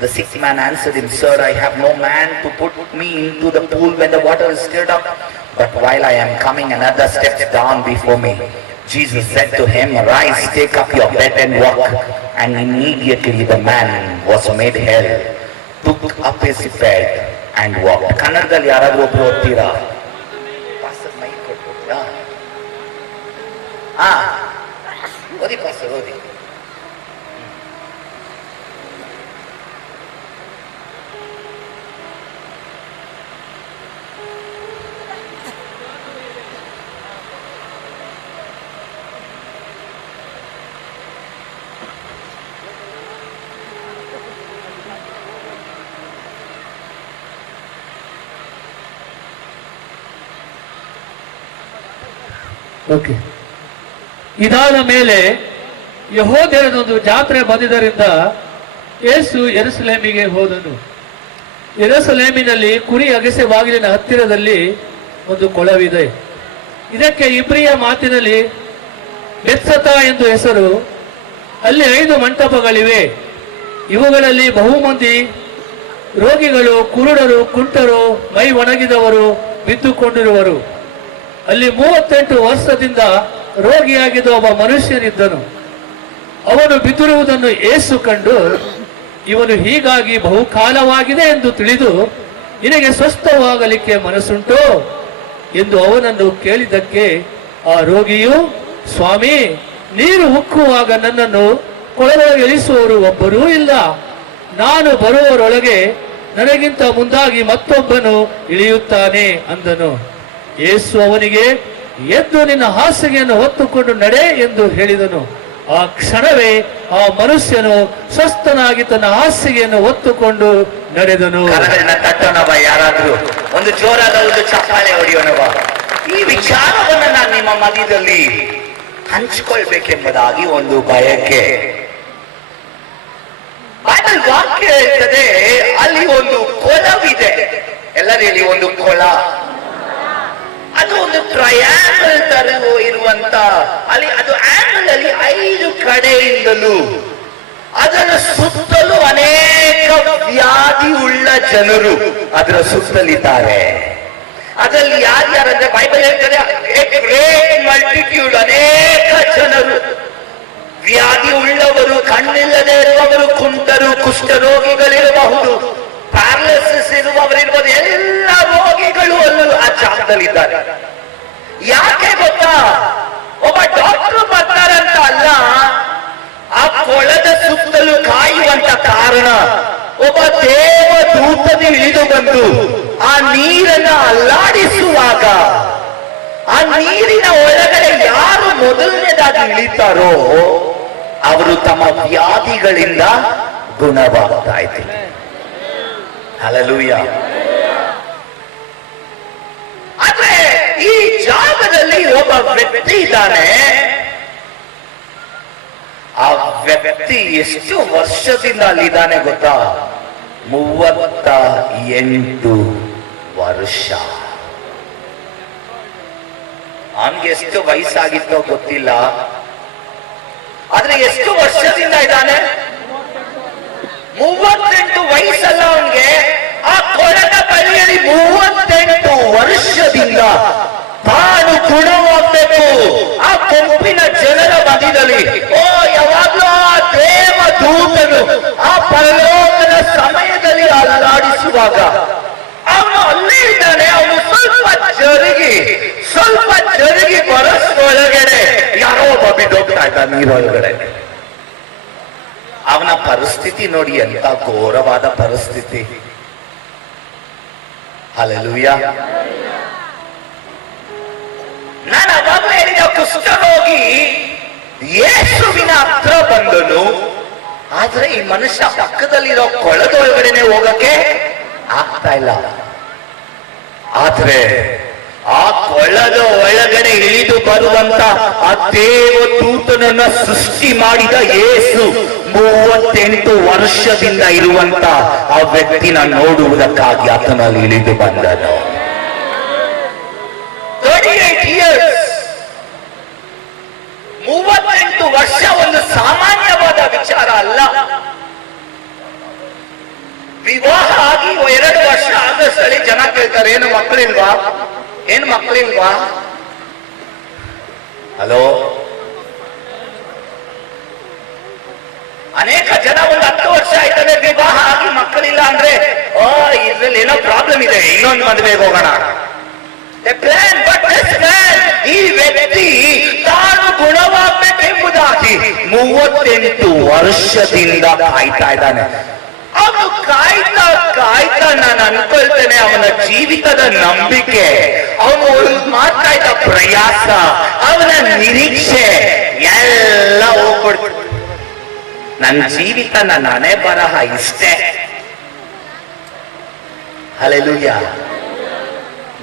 The sick man answered him, Sir, I have no man to put me into the pool when the water is stirred up. But while I am coming, another steps down before me. Jesus said to him, Arise, take up your bed and walk. And immediately the man was made well, took up his bed and walked. ಕನ್ನಡದಲ್ಲಿ ಯಾರಾದ್ರೂ ಒಬ್ರು ಓದ್ತೀರಾ? ಓದಿ ಪಾಸ್ಟರ್, ಓದಿ. ಓಕೆ. ಇದಾದ ಮೇಲೆ ಯೆಹೂದ್ಯರದೊಂದು ಜಾತ್ರೆ ಬಂದಿದ್ದರಿಂದ ಯೇಸು ಯೆರೂಸಲೇಮಿಗೆ ಹೋದನು. ಯೆರೂಸಲೇಮಿನಲ್ಲಿ ಕುರಿ ಅಗಸೆ ಬಾಗಿಲಿನ ಹತ್ತಿರದಲ್ಲಿ ಒಂದು ಕೊಳವಿದೆ. ಇದಕ್ಕೆ ಇಬ್ರಿಯ ಮಾತಿನಲ್ಲಿ ಬೆತ್ಸತಾ ಎಂದು ಹೆಸರು. ಅಲ್ಲಿ 5 ಮಂಟಪಗಳಿವೆ. ಇವುಗಳಲ್ಲಿ ಬಹುಮಂದಿ ರೋಗಿಗಳು, ಕುರುಡರು, ಕುಂಟರು, ಮೈ ಒಣಗಿದವರು ಬಿದ್ದುಕೊಂಡಿರುವರು. ಅಲ್ಲಿ 38 ವರ್ಷದಿಂದ ರೋಗಿಯಾಗಿದ್ದ ಒಬ್ಬ ಮನುಷ್ಯನಿದ್ದನು. ಅವನು ಬಿದ್ದಿರುವುದನ್ನು ಯೇಸು ಕಂಡು, ಇವನು ಹೀಗಾಗಿ ಬಹುಕಾಲವಾಗಿದೆ ಎಂದು ತಿಳಿದು, ನಿನಗೆ ಸ್ವಸ್ಥವಾಗಲಿಕ್ಕೆ ಮನಸ್ಸುಂಟೋ ಎಂದು ಅವನನ್ನು ಕೇಳಿದ್ದಕ್ಕೆ ಆ ರೋಗಿಯು, ಸ್ವಾಮಿ, ನೀರು ಉಕ್ಕುವಾಗ ನನ್ನನ್ನು ಕೊಳದೊಳಗೆ ಇಳಿಸುವವರು ಒಬ್ಬರೂ ಇಲ್ಲ. ನಾನು ಬರುವವರೊಳಗೆ ನನಗಿಂತ ಮುಂದಾಗಿ ಮತ್ತೊಬ್ಬನು ಇಳಿಯುತ್ತಾನೆ ಅಂದನು. ಯೇಸು ಅವನಿಗೆ, ಎದ್ದು ನಿನ್ನ ಹಾಸಿಗೆಯನ್ನು ಹೊತ್ತುಕೊಂಡು ನಡೆ ಎಂದು ಹೇಳಿದನು. ಆ ಕ್ಷಣವೇ ಆ ಮನುಷ್ಯನು ಸ್ವಸ್ಥನಾಗಿ ತನ್ನ ಹಾಸಿಗೆಯನ್ನು ಹೊತ್ತುಕೊಂಡು ನಡೆದನು. ತಟ್ಟೋಣವ, ಯಾರಾದ್ರೂ ಒಂದು ಜೋರಾದ ಒಂದು ಚಪ್ಪಾಳೆ ಹೊಡೆಯೋಣವ. ಈ ವಿಚಾರವನ್ನ ನಾನು ನಿಮ್ಮ ಮಧ್ಯದಲ್ಲಿ ಹಂಚಿಕೊಳ್ಬೇಕೆಂಬುದಾಗಿ ಒಂದು ಬಯಕೆ. ಬೈಬಲ್ ವಾಕ್ಯ ಹೇಳ್ತದೆ, ಅಲ್ಲಿ ಒಂದು ಕೊಳವಿದೆ. ಎಲ್ಲರಲ್ಲಿ ಒಂದು ಕೊಳ, ಅದು ಒಂದು ಟ್ರಯಾಂಗಲ್ ತರ ಇರುವಂತ, ಅಲ್ಲಿ ಅದು ಆಂಗಲ್ ಅಲ್ಲಿ 5 ಕಡೆಯಿಂದಲೂ ಅದರ ಸುತ್ತಲೂ ಅನೇಕ ವ್ಯಾಧಿ ಉಳ್ಳ ಜನರು ಅದರ ಸುತ್ತಲಿದ್ದಾರೆ. ಅದರಲ್ಲಿ ಯಾರ್ಯಾರಂದ್ರೆ ಬೈಬಲ್ ಹೇಳ್ತದೆ, ಗ್ರೇಟ್ ಮಲ್ಟಿಟ್ಯೂಡ್, ಅನೇಕ ಜನರು, ವ್ಯಾಧಿ ಉಳ್ಳವರು, ಕಣ್ಣಿಲ್ಲದೆ ಇರುವವರು, ಕುಂಟರು, ಕುಷ್ಠರೋಗಿಗಳಿರಬಹುದು, ಪ್ಯಾರಲಿಸಿಸ್ ಇರುವವರಿರ್ಬೋದು, ಎಲ್ಲ ರೋಗಿಗಳು ಅಲ್ಲೂ ಆ ಜಾಗದಲ್ಲಿದ್ದಾರೆ. ಯಾಕೆ ಗೊತ್ತಾ? ಒಬ್ಬ ಡಾಕ್ಟರ್ ಬರ್ತಾರಂತ ಅಲ್ಲ, ಆ ಕೊಳದ ಸುತ್ತಲೂ ಕಾಯುವಂತ ಕಾರಣ ಒಬ್ಬ ದೇವದೂತನು ಇಳಿದು ಬಂದು ಆ ನೀರನ್ನ ಅಲ್ಲಾಡಿಸುವಾಗ ಇಳಿತಾರೋ ಅವರು ತಮ್ಮ ವ್ಯಾಧಿಗಳಿಂದ ಗುಣವಾಗ್ತಾ ಇದ್ರು. ಹಲ್ಲೆಲೂಯ. ಆದ್ರೆ ಈ ಜಾಗದಲ್ಲಿ ಒಬ್ಬ ವ್ಯಕ್ತಿ ಇದ್ದಾನೆ. ಆ ವ್ಯಕ್ತಿ ಎಷ್ಟು ವರ್ಷದಿಂದ ಅಲ್ಲಿದ್ದಾನೆ ಗೊತ್ತಾ? 38 ವರ್ಷ. ಅವನ್ಗೆ ಎಷ್ಟು ವಯಸ್ಸಾಗಿತ್ತೋ ಗೊತ್ತಿಲ್ಲ, ಆದ್ರೆ ಎಷ್ಟು ವರ್ಷದಿಂದ ಇದ್ದಾನೆ? 38 ವಯಸ್ಸಲ್ಲ ಅವನ್ಗೆ. ಆ ಕೊಳದ ಬಳಿಯಲ್ಲಿ 38 ವರ್ಷದಿಂದ ತಾನು ಗುಣವಾಗಬೇಕು. ಆ ಗುಂಪಿನ ಜನರ ಮಧ್ಯದಲ್ಲಿ ಯಾವಾಗ್ಲೂ ಆ ದೇವದೂತನು ಆ ಪರಲೋಕದ ಸಮಯದಲ್ಲಿ ಅಲ್ಲಾಡಿಸುವಾಗ ಅವನು ಅಲ್ಲೇ ಇದ್ದಾನೆ. ಅವನು ಸ್ವಲ್ಪ ಜರುಗಿ ಬರಸೊಳಗಡೆ ಯಾರೋ ಒಬ್ಬ ಬಿದ್ದೋಗ್ತಾ ಇದ್ದ ನೀರೊಳಗಡೆ. ಅವನ ಪರಿಸ್ಥಿತಿ ನೋಡಿ, ಎಂತ ಘೋರವಾದ ಪರಿಸ್ಥಿತಿ. ಹಲ್ಲೆಲೂಯ. ನಾನು ಅವಾಗಲೇ ಹೇಳಿದ ಕುಷ್ಠರೋಗಿ ಯೇಸುವಿನ ಹತ್ರ ಬಂದನು. ಆದ್ರೆ ಈ ಮನುಷ್ಯ ಪಕ್ಕದಲ್ಲಿರೋ ಕೊಳದೊಳಗಡೆನೆ ಹೋಗಕ್ಕೆ ಆಗ್ತಾ ಇಲ್ಲ. ಆದ್ರೆ ಆ ಕೊಳದ ಒಳಗಡೆ ಇಳಿದು ಬರುವಂತ ಆ ದೇವದೂತನನ್ನ ಸೃಷ್ಟಿ ಮಾಡಿದ ಯೇಸು 38 ವರ್ಷದಿಂದ ಇರುವಂತ ಆ ವ್ಯಕ್ತಿನ ನೋಡುವುದಕ್ಕಾಗಿ ಆತನಲ್ಲಿ ಇಳಿದು ಬಂದನು. 38 years. 38 ವರ್ಷ ಒಂದು ಸಾಮಾನ್ಯವಾದ ವಿಚಾರ ಅಲ್ಲ. ವಿವಾಹ ಆಗಿ 2 ವರ್ಷ ಆಗಷ್ಟರಲ್ಲಿ ಜನ ಕೇಳ್ತಾರೆ, ಏನು ಮಕ್ಕಳಿಲ್ವಾ? ಏನು ಮಕ್ಕಳಿಲ್ವಾ? ಹಲೋ, ಅನೇಕ ಜನ ಒಂದು 10 ವರ್ಷ ಆಯ್ತದೆ ವಿವಾಹ ಆಗಿ ಮಕ್ಕಳಿಲ್ಲ ಅಂದ್ರೆ, ಇದ್ರಲ್ಲಿ ಏನೋ ಪ್ರಾಬ್ಲಮ್ ಇದೆ, ಇನ್ನೊಂದು ಮದುವೆಗೆ ಹೋಗೋಣ. ಈ ವ್ಯಕ್ತಿ ತಾನು ಗುಣವಾಗಬೇಕೆಂಬುದಾಗಿ 38 ವರ್ಷದಿಂದ ಕಾಯ್ತಾ ಇದ್ದಾನೆ. ಅವನು ಕಾಯ್ತಾ ನಾನು ಅನ್ಕೊಳ್ತೇನೆ ಅವನ ಜೀವಿತದ ನಂಬಿಕೆ, ಅವನು ಮಾಡ್ತಾ ಇದ್ದ ಪ್ರಯಾಸ, ಅವನ ನಿರೀಕ್ಷೆ ಎಲ್ಲ ಹೋಗ್ಬಿಡ್ತು. ನನ್ನ ಜೀವಿತ ನನ್ನ ಹಣೆ ಬರಹ ಇಷ್ಟೇ. ಹಲ್ಲೆಲೂಯ.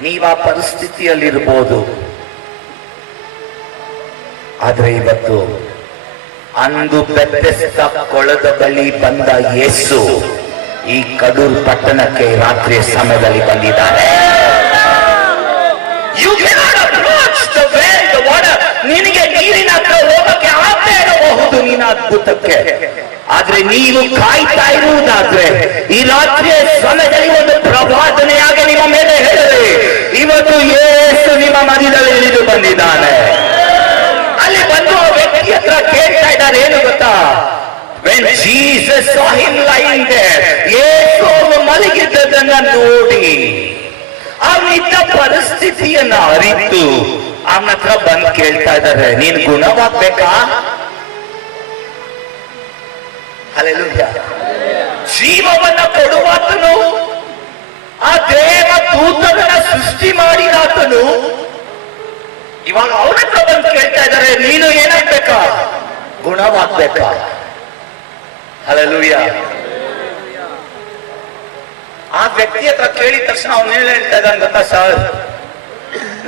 ನೀವ ಆ ಪರಿಸ್ಥಿತಿಯಲ್ಲಿರ್ಬೋದು, ಆದ್ರೆ ಇವತ್ತು ಅಂದು ಬೆತ್ತರಿಸಿದ ಕೊಳದ ಬಳಿ ಬಂದ ಯೇಸು ಈ ಕಡೂರು ಪಟ್ಟಣಕ್ಕೆ ರಾತ್ರಿಯ ಸಮಯದಲ್ಲಿ ಬಂದಿದ್ದಾರೆ. ನಿನಗೆ ನೀರಿನ ಹತ್ರ ಹೋಗಕ್ಕೆ ಆಗದೆ ಇರಬಹುದು ನಿನ್ನ ಅದ್ಭುತಕ್ಕೆ, ಆದ್ರೆ ನೀವು ಕಾಯ್ತಾ ಇರುವುದಾದ್ರೆ ಈ ರಾತ್ರಿಯ ಸಮಯದಲ್ಲಿ ಒಂದು ಪ್ರವಾದನೆಯಾಗಿ ನಿಮ್ಮ ಮೇಲೆ ಹೇಳಲಿ, ಇವತ್ತು ಯೇಸು ನಿಮ್ಮ ಮಧ್ಯದಲ್ಲಿ ಇಳಿದು ಬಂದಿದ್ದಾನೆ. ಅಲ್ಲಿ ಬಂದು ಆ ವ್ಯಕ್ತಿ ಹತ್ರ ಕೇಳ್ತಾ ಇದ್ದಾರೆ, ಏನು ಗೊತ್ತಾ? When Jesus saw him lying there, ಯೇಸು ಅವನು ಮಲಗಿದ್ದದನ್ನ ನೋಡಿ ಅವನಿದ್ದ ಪರಿಸ್ಥಿತಿಯನ್ನ ಅರಿತು ಅವನ ಹತ್ರ ಬಂದು ಕೇಳ್ತಾ ಇದ್ದಾರೆ, ನೀನು ಗುಣವಾಗ್ಬೇಕಾ? ಹಲ್ಲೆಲೂಯ. ಜೀವವನ್ನ ಕೊಡುವಾತನು, ಆ ದೇವ ದೂತನ ಸೃಷ್ಟಿ ಮಾಡಿದಾತನು ಇವಾಗ ಅವನ ಹತ್ರ ಬಂದು ಕೇಳ್ತಾ ಇದ್ದಾರೆ, ನೀನು ಏನಾಗ್ಬೇಕಾ? ಗುಣವಾಗ್ಬೇಕಾ? ಹಲ್ಲೆಲೂಯ. ಆ ವ್ಯಕ್ತಿ ಹತ್ರ ಕೇಳಿದ ತಕ್ಷಣ ಅವನು ಹೇಳ್ತಾ ಇದ್ದಾನೆ ಗೊತ್ತಾ, ಸರ್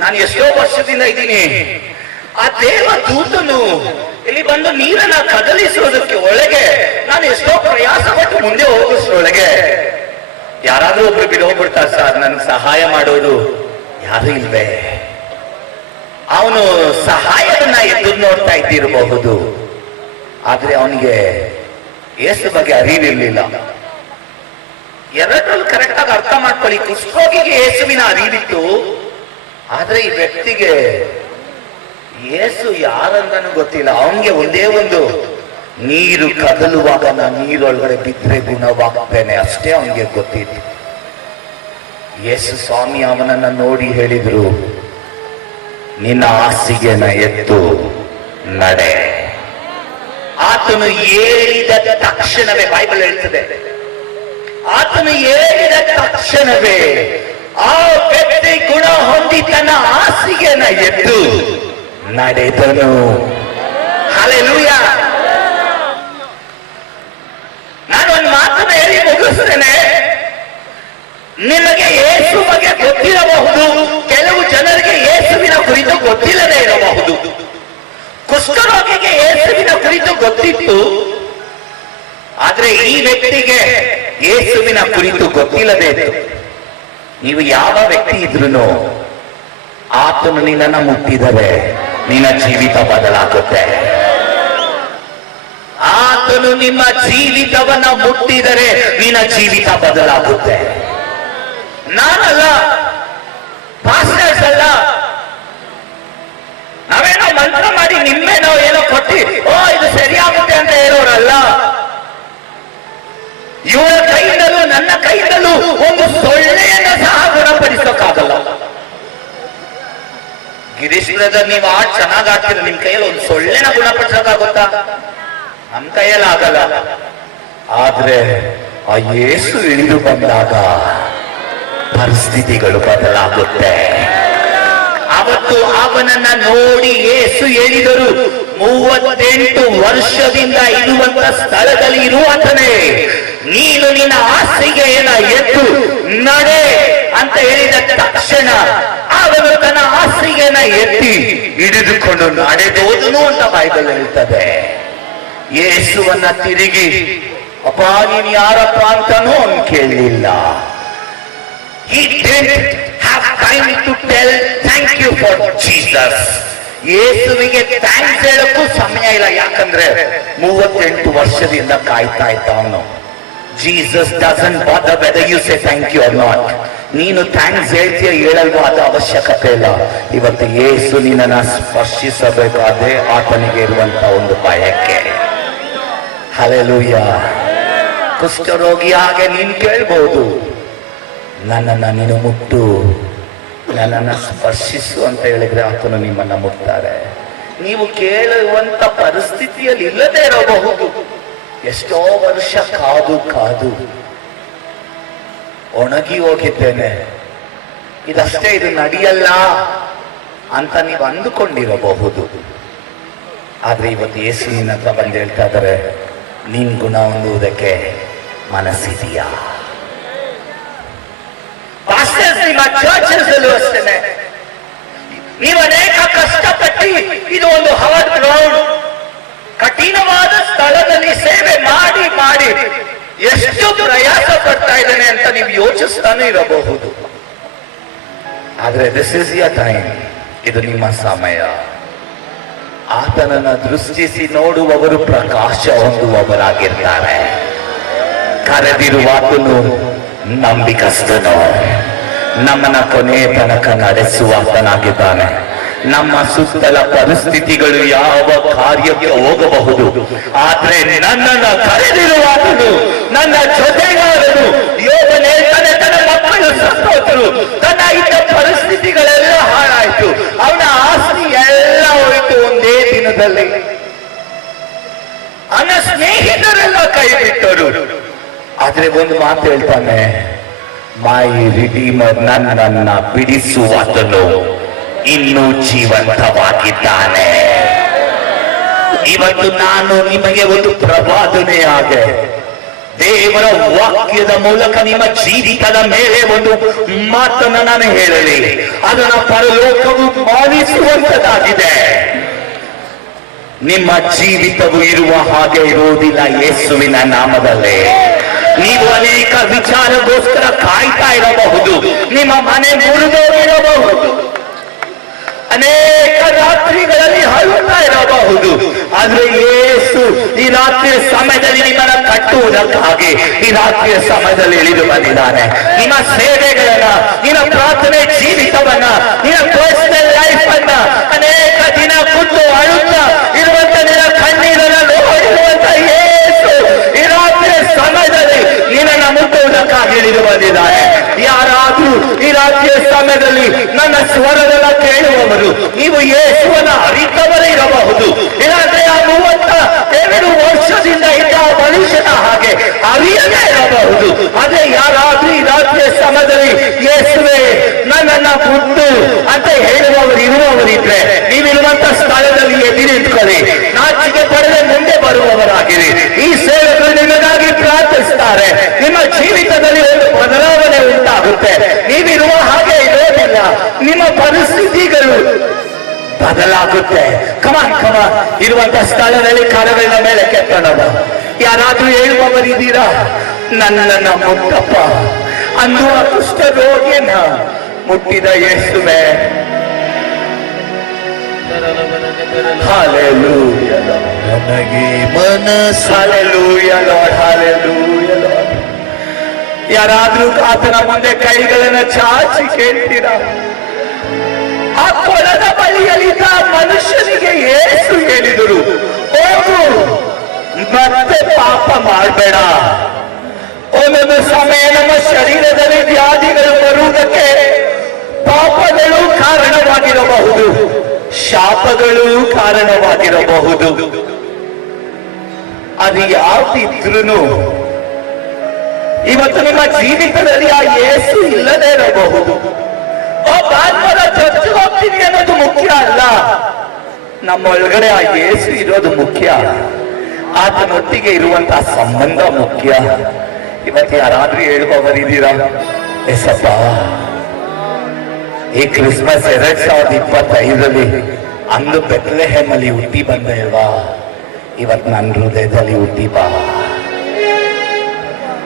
ನಾನು ಎಷ್ಟೋ ವರ್ಷದಿಂದ ಇದ್ದೀನಿ, ಆ ದೇವ ದೂತನು ಇಲ್ಲಿ ಬಂದು ನೀರನ್ನ ಕದಲಿಸುವುದಕ್ಕೆ ಒಳಗೆ ನಾನು ಎಷ್ಟೋ ಪ್ರಯಾಸ ಪಟ್ಟು ಮುಂದೆ ಹೋಗಿಸೊಳಗೆ ಯಾರಾದ್ರೂ ಒಬ್ರು ಬಿಟ್ಟು ಹೋಗ್ಬಿಡ್ತಾರೆ ಸರ್, ನನ್ಗೆ ಸಹಾಯ ಮಾಡೋದು ಯಾರು ಇಲ್ವೇ? ಅವನು ಸಹಾಯವನ್ನ ಎದುರು ನೋಡ್ತಾ ಇದ್ದಿರಬಹುದು, ಆದ್ರೆ ಅವನಿಗೆ ಯೇಸು ಬಗ್ಗೆ ಅರಿವಿರ್ಲಿಲ್ಲ. ಎರಡರಲ್ಲಿ ಕರೆಕ್ಟ್ ಆಗಿ ಅರ್ಥ ಮಾಡ್ಕೊಳ್ಳಿ. ಕುಷ್ಠರೋಗಿಗೆ ಯೇಸುವಿನ ಅರಿವಿತ್ತು, ಆದ್ರೆ ಈ ವ್ಯಕ್ತಿಗೆ ಯೇಸು ಯಾರಂದನೂ ಗೊತ್ತಿಲ್ಲ. ಅವನಿಗೆ ಒಂದೇ ಒಂದು, ನೀರು ಕದಲುವಾಗ ನಾನು ನೀರೊಳಗಡೆ ಬಿದ್ದರೆ ಗುಣವಾಗ್ತೇನೆ ಅಷ್ಟೇ ಅವನಿಗೆ ಗೊತ್ತಿತ್ತು. ಯೇಸು ಸ್ವಾಮಿ ಅವನನ್ನ ನೋಡಿ ಹೇಳಿದ್ರು, ನಿನ್ನ ಹಾಸಿಗೆನ ಎತ್ತು ನಡೆ. ಆತನು ಹೇಳಿದ ತಕ್ಷಣವೇ, ಬೈಬಲ್ ಹೇಳ್ತದೆ, ಆತನು ಹೇಳಿದ ತಕ್ಷಣವೇ ಆ ವ್ಯಕ್ತಿ ಗುಣ ಹೊಂದಿ ತನ್ನ ಹಾಸಿಗೆನ ಎದ್ದು ನಡೆದನು. ಹಲ್ಲೆಲೂಯಾ. ನಾನು ಒಂದು ಮಾತನ್ನು ಹೇಳಿ ಮುಗಿಸ್ತೇನೆ. ನಿಮಗೆ ಯೇಸು ಬಗ್ಗೆ ಗೊತ್ತಿರಬಹುದು, ಕೆಲವು ಜನರಿಗೆ ಯೇಸುವಿನ ಕುರಿತು ಗೊತ್ತಿಲ್ಲದೆ ಇರಬಹುದು. ಕುಷ್ಠರೋಗಿಗೆ ಯೇಸುವಿನ ಕುರಿತು ಗೊತ್ತಿತ್ತು, ಆದ್ರೆ ಈ ವ್ಯಕ್ತಿಗೆ ಯೇಸುವಿನ ಕುರಿತು ಗೊತ್ತಿಲ್ಲದೆ ಇತ್ತು. ನೀವು ಯಾವ ವ್ಯಕ್ತಿ ಇದ್ರೂ ಆತನು ನಿನ್ನನ್ನ ಮುಟ್ಟಿದರೆ ನಿನ್ನ ಜೀವಿತ ಬದಲಾಗುತ್ತೆ. ಆತನು ನಿಮ್ಮ ಜೀವಿತವನ್ನ ಮುಟ್ಟಿದರೆ ನಿನ್ನ ಜೀವಿತ ಬದಲಾಗುತ್ತೆ. ನಾನಲ್ಲ, ಪಾಸ್ಟರ್ಸ್ ಅಲ್ಲ, ನಾವೇನೋ ಮಂತ್ರ ಮಾಡಿ ನಿಮ್ಮೇನೋ ಏನೋ ಕೊಟ್ಟಿ ಓ ಇದು ಸರಿಯಾಗುತ್ತೆ ಅಂತ ಹೇಳೋರಲ್ಲ. ಇವರ ಕೈಯಿಂದಲೂ ನನ್ನ ಕೈಯಿಂದಲೂ ಒಂದು ಸೊಳ್ಳೆಯನ್ನು ಸಹ ಗುಣಪಡಿಸೋಕ್ಕಾಗಲ್ಲ. ಗಿರೀಶ್ ಬ್ರದರ್, ನೀವು ಆಡ್ ಚೆನ್ನಾಗ್ ಆಡ್ತೀರ, ನಿಮ್ ಕೈಯಲ್ಲಿ ಒಂದು ಸೊಳ್ಳೆನ ಗುಣಪಡಿಸೋಕ್ಕಾಗುತ್ತಾ? ನಮ್ ಕೈಯಲ್ಲಿ ಆಗಲ್ಲ. ಆದ್ರೆ ಆ ಯೇಸು ಇಳಿದು ಬಂದಾಗ ಪರಿಸ್ಥಿತಿಗಳು ಬದಲಾಗುತ್ತೆ. ಅವತ್ತು ಅವನನ್ನ ನೋಡಿ ಯೇಸು ಹೇಳಿದರು, 38 ವರ್ಷದಿಂದ ಇರುವಂತ ಸ್ಥಳದಲ್ಲಿ ಇರುವಂತನೇ ನೀನು ನಿನ್ನ ಹಾಸಿಗೆಯನ್ನ ಎದ್ದು ನಡೆ ಅಂತ ಹೇಳಿದ ತಕ್ಷಣ ಅವನು ತನ್ನ ಹಾಸಿಗೆಯನ್ನ ಎತ್ತಿ ಹಿಡಿದುಕೊಂಡು ನಡೆದೋದನು ಅಂತ ಬೈಬಲ್ ಹೇಳ್ತದೆ. ಯೇಸುವನ್ನ ತಿರುಗಿ ಅಪ್ಪ ನೀನು ಯಾರಪ್ಪ ಅಂತಾನೂ ಅವನು ಕೇಳಲಿಲ್ಲ. He didn't have time to tell thank you for Jesus. ಯೇಸುವಿಗೆ ಥ್ಯಾಂಕ್ಸ್ ಹೇಳಕ್ಕೂ ಸಮಯ ಇಲ್ಲ, ಯಾಕಂದ್ರೆ 38 ವರ್ಷದಿಂದ ಕಾಯ್ತಾ ಇದ್ದ ಅವನು. Jesus doesn't bother whether you say thank you or not. ನೀನು ಥ್ಯಾಂಕ್ಸ್ ಹೇಳ್ತೀಯ ಹೇಳಲ್ವಾ ಅದು ಅವಶ್ಯಕತೆ ಇಲ್ಲ. ಇವತ್ತು ಯೇಸು ನಿನ್ನನ್ನ ಸ್ಪರ್ಶಿಸಬೇಕು, ಅದೇ ಆತನಿಗೆ ಇರುವಂತ ಒಂದು ಬಯಕೆ. ಹಲ್ಲೆಲೂಯಾ. ಕುಷ್ಠರೋಗಿ ಹಾಗೆ ನೀನು ಕೇಳ್ಬಹುದು, ನನ್ನನ್ನ ನೀನು ಮುಟ್ಟು, ನನ್ನನ್ನ ಸ್ಪರ್ಶಿಸು ಅಂತ ಹೇಳಿದ್ರೆ ಆತನು ನಿಮ್ಮನ್ನ ಮುಟ್ತಾರೆ. ನೀವು ಕೇಳುವಂತ ಪರಿಸ್ಥಿತಿಯಲ್ಲಿ ಇಲ್ಲದೆ ಇರಬಹುದು. ಎಷ್ಟೋ ವರ್ಷ ಕಾದು ಕಾದು ಒಣಗಿ ಹೋಗಿದ್ದೇನೆ, ಇದಷ್ಟೇ, ಇದು ನಡೆಯಲ್ಲ ಅಂತ ನೀವು ಅಂದುಕೊಂಡಿರಬಹುದು. ಆದ್ರೆ ಇವತ್ತು ಯೇಸು ನಿನ್ನ ಹತ್ರ ಬಂದು ಹೇಳ್ತಾ ಇದ್ದಾರೆ, ನಿನ್ ಗುಣ ಹೊಂದುವುದಕ್ಕೆ ಮನಸ್ಸಿದೆಯಾ? ನಿಮ್ಮ ಚರ್ಚಸ್ ಅಲ್ಲೂ ಅಷ್ಟೇನೆ, ನೀವು ಅನೇಕ ಕಷ್ಟಪಟ್ಟು ಇದು ಒಂದು ಹಾರ್ಡ್ ಗ್ರೌಂಡ್, ಕಠಿಣವಾದ ಸ್ಥಳದಲ್ಲಿ ಸೇವೆ ಮಾಡಿ ಮಾಡಿ ಎಷ್ಟು ಪ್ರಯಾಸ ಪಡ್ತಾ ಇದ್ದೇನೆ ಅಂತ ನೀವು ಯೋಚಿಸ್ತಾನೆ ಇರಬಹುದು. ಆದ್ರೆ ದಿಸ್ ಇಸ್ ಯ ಟೈಮ್, ಇದು ನಿಮ್ಮ ಸಮಯ. ಆತನನ್ನ ದೃಷ್ಟಿಸಿ ನೋಡುವವರು ಪ್ರಕಾಶ ಹೊಂದುವವರಾಗಿರ್ತಾರೆ. ಕರೆದಿರುವಾತನು ನಂಬಿಕಸ್ತನು, ನಮ್ಮನ್ನ ಕೊನೆಯ ತನಕ ನಡೆಸುವಾತನಾಗಿದ್ದಾನೆ. ನಮ್ಮ ಸುತ್ತಲ ಪರಿಸ್ಥಿತಿಗಳು ಯಾವ ಕಾರ್ಯಕ್ಕೆ ಹೋಗಬಹುದು, ಆದ್ರೆ ನನ್ನನ್ನ ಕರೆದಿರುವಾತನು, ನನ್ನ ಜೊತೆಗಾರನು. ಯೋಗನ ಹೇಳ್ತಾನೆ, ತನ್ನ ಮಕ್ಕಳು ಸತ್ತೋದ್ರು, ತನ್ನ ಇದ್ದ ಪರಿಸ್ಥಿತಿಗಳೆಲ್ಲ ಹಾಳಾಯ್ತು, ಅವನ ಆಸ್ತಿ ಎಲ್ಲ ಹೋಯ್ತು ಒಂದೇ ದಿನದಲ್ಲಿ. ಅವನ ಸ್ನೇಹಿತರೆಲ್ಲ ಕೈ ಬಿಟ್ಟರು. ಆದ್ರೆ ಒಂದು ಮಾತು ಹೇಳ್ತಾನೆ, ಮೈ ರಿಡೀಮರ್, ನನ್ನನ್ನ ಬಿಡಿಸುವಾತನು ಇನ್ನೂ ಜೀವಂತವಾಗಿದ್ದಾನೆ. ಇವತ್ತು ನಾನು ನಿಮಗೆ ಒಂದು ಪ್ರವಾದನೆಯಾಗೆ ದೇವರ ವಾಕ್ಯದ ಮೂಲಕ ನಿಮ್ಮ ಜೀವಿತದ ಮೇಲೆ ಒಂದು ಮಾತನ್ನು ನಾನು ಹೇಳಲಿ, ಅದನ್ನ ಪರಲೋಕವು ಪಾಲಿಸುವಂತದಾಗಿದೆ. ನಿಮ್ಮ ಜೀವಿತವು ಇರುವ ಹಾಗೆ ಇರುವುದಿಲ್ಲ ಯೇಸುವಿನ ನಾಮದಲ್ಲಿ. ನೀವು ಅನೇಕ ವಿಚಾರಗೋಸ್ಕರ ಕಾಯ್ತಾ ಇರಬಹುದು, ನಿಮ್ಮ ಮನೆ ಮುರಿದೋಗಿರಬಹುದು, ಅನೇಕ ರಾತ್ರಿಗಳಲ್ಲಿ ಅಳುತ್ತಾ ಇರಬಹುದು. ಆದ್ರೆ ಯೇಸು ಈ ರಾತ್ರಿಯ ಸಮಯದಲ್ಲಿ ನಿಮ್ಮನ್ನ ಕಟ್ಟುವುದಕ್ಕಾಗಿ ಈ ರಾತ್ರಿಯ ಸಮಯದಲ್ಲಿ ಇಳಿದು ಬಂದಿದ್ದಾನೆ. ನಿಮ್ಮ ಸೇವೆಗಳನ್ನ, ನಿಮ್ಮ ಪ್ರಾರ್ಥನೆ ಜೀವಿತವನ್ನ, ನಿಮ್ಮ ಪರ್ಸನಲ್ ಲೈಫ್ ಅನ್ನ ಅನೇಕ ದಿನ ಕೂತು ಅಳುತ್ತಾ ಇರುವಂತ ನಿನ್ನ ಕಣ್ಣೀರನ್ನು ನೋಡಿರುವಂತ ಯೇಸು ಈ ರಾತ್ರಿಯ ಸಮಯದಲ್ಲಿ ನಿನ್ನನ್ನ ಮುಟ್ಟುವುದಕ್ಕಾಗಿ ಇಳಿದು ಬಂದಿದ್ದಾನೆ. ಯಾರಾದ್ರೂ ಈ ರಾತ್ರಿಯ ಸಮಯದಲ್ಲಿ ನನ್ನ ಸ್ವರವನ್ನ ಕೇಳುವವರು, ನೀವು ಯೇಸುವನ್ನ ಅರಿತವರೇ ಇರಬಹುದು, ಇಲ್ಲಾಂದ್ರೆ ಆ 32 ವರ್ಷದಿಂದ ಇದ್ದ ಮನುಷ್ಯನ ಹಾಗೆ ಅರಿಯದೇ ಇರಬಹುದು. ಅದೇ ಯಾರಾದ್ರೂ ಈ ರಾತ್ರಿಯ ಸಮಯದಲ್ಲಿ ಯೇಸುವೆ ನನ್ನನ್ನ ಮುಟ್ಟು ಅಂತ ಹೇಳುವವರು ಇರುವವರಿದ್ರೆ, ನೀವಿರುವಂತ ಸ್ಥಳದಲ್ಲಿ ಎದ್ದು ನಿಂತ್ಕೊಳ್ಳಿ. ನಾಚಿಕೆ ಆಗಿರಿ. ಈ ಸೇವಕರು ನಿಮಗಾಗಿ ಪ್ರಾರ್ಥಿಸ್ತಾರೆ. ನಿಮ್ಮ ಜೀವಿತದಲ್ಲಿ ಒಂದು ಬದಲಾವಣೆ ಉಂಟಾಗುತ್ತೆ. ನೀವಿರುವ ಹಾಗೆ ಇರೋದಿಲ್ಲ, ನಿಮ್ಮ ಪರಿಸ್ಥಿತಿಗಳು ಬದಲಾಗುತ್ತೆ. ಕಮಾನ್ ಇರುವಂತ ಸ್ಥಳದಲ್ಲಿ ಕಾಲುಗಳ ಮೇಲೆ ಕೆತ್ತೋಣ. ಯಾರಾದ್ರೂ ಹೇಳುವವರಿದ್ದೀರಾ, ನನ್ನನ್ನ ಮುಟ್ಟಪ್ಪ ಅನ್ನುವ ಕುಷ್ಠ ರೋಗಿಯನ್ನ ಮುಟ್ಟಿದ ಯೇಸುವೆ. Hallelujah, Lord. ನನಗೆ ಮನಸ್ಸು Hallelujah, Lord. Hallelujah, Lord. ಯಾರಾದ್ರೂ ಆತನ ಮುಂದೆ ಕೈಗಳನ್ನು ಚಾಚಿ ಕೇಳ್ತೀರಾ? ಆ ಕೊಳದ ಬಳಿಯಲ್ಲಿದ್ದ ಮನುಷ್ಯನಿಗೆ ಯೇಸು ಹೇಳಿದರು, ಹೋಗು, ಮತ್ತೆ ಪಾಪ ಮಾಡಬೇಡ. ಒಂದೊಂದು ಸಮಯ ನಮ್ಮ ಶರೀರದಲ್ಲಿ ವ್ಯಾಧಿಗಳು ಬರುವುದಕ್ಕೆ ಪಾಪಗಳು ಕಾರಣವಾಗಿರಬಹುದು, ಶಾಪಗಳು ಕಾರಣವಾಗಿರಬಹುದು. ಅದು ಯಾವ್ದಿದ್ರೂ ಇವತ್ತು ನಿಮ್ಮ ಜೀವಿತದಲ್ಲಿ ಆ ಯೇಸು ಇಲ್ಲದೆ ಇರಬಹುದು. ಭಾನುವಾರ ಚರ್ಚೆಗೆ ಹೋಗ್ತೀನಿ ಅನ್ನೋದು ಮುಖ್ಯ ಅಲ್ಲ, ನಮ್ಮ ಒಳಗಡೆ ಆ ಯೇಸು ಇರೋದು ಮುಖ್ಯ. ಆತನೊಟ್ಟಿಗೆ ಇರುವಂತಹ ಸಂಬಂಧ ಮುಖ್ಯ. ಇವತ್ತು ಯಾರಾದ್ರೂ ಹೇಳುವವರಿದ್ದೀರಾ, ಎಸಪ್ಪ ಈ ಕ್ರಿಸ್ಮಸ್ 2025 ಅಂದು ಬೆತ್ಲೆಹೇಮ್ ಅಲ್ಲಿ ಹುಟ್ಟಿ ಬಂದ ಅಲ್ವಾ, ಇವತ್ತು ನನ್ನ ಹೃದಯದಲ್ಲಿ ಹುಟ್ಟಿ ಬಾ.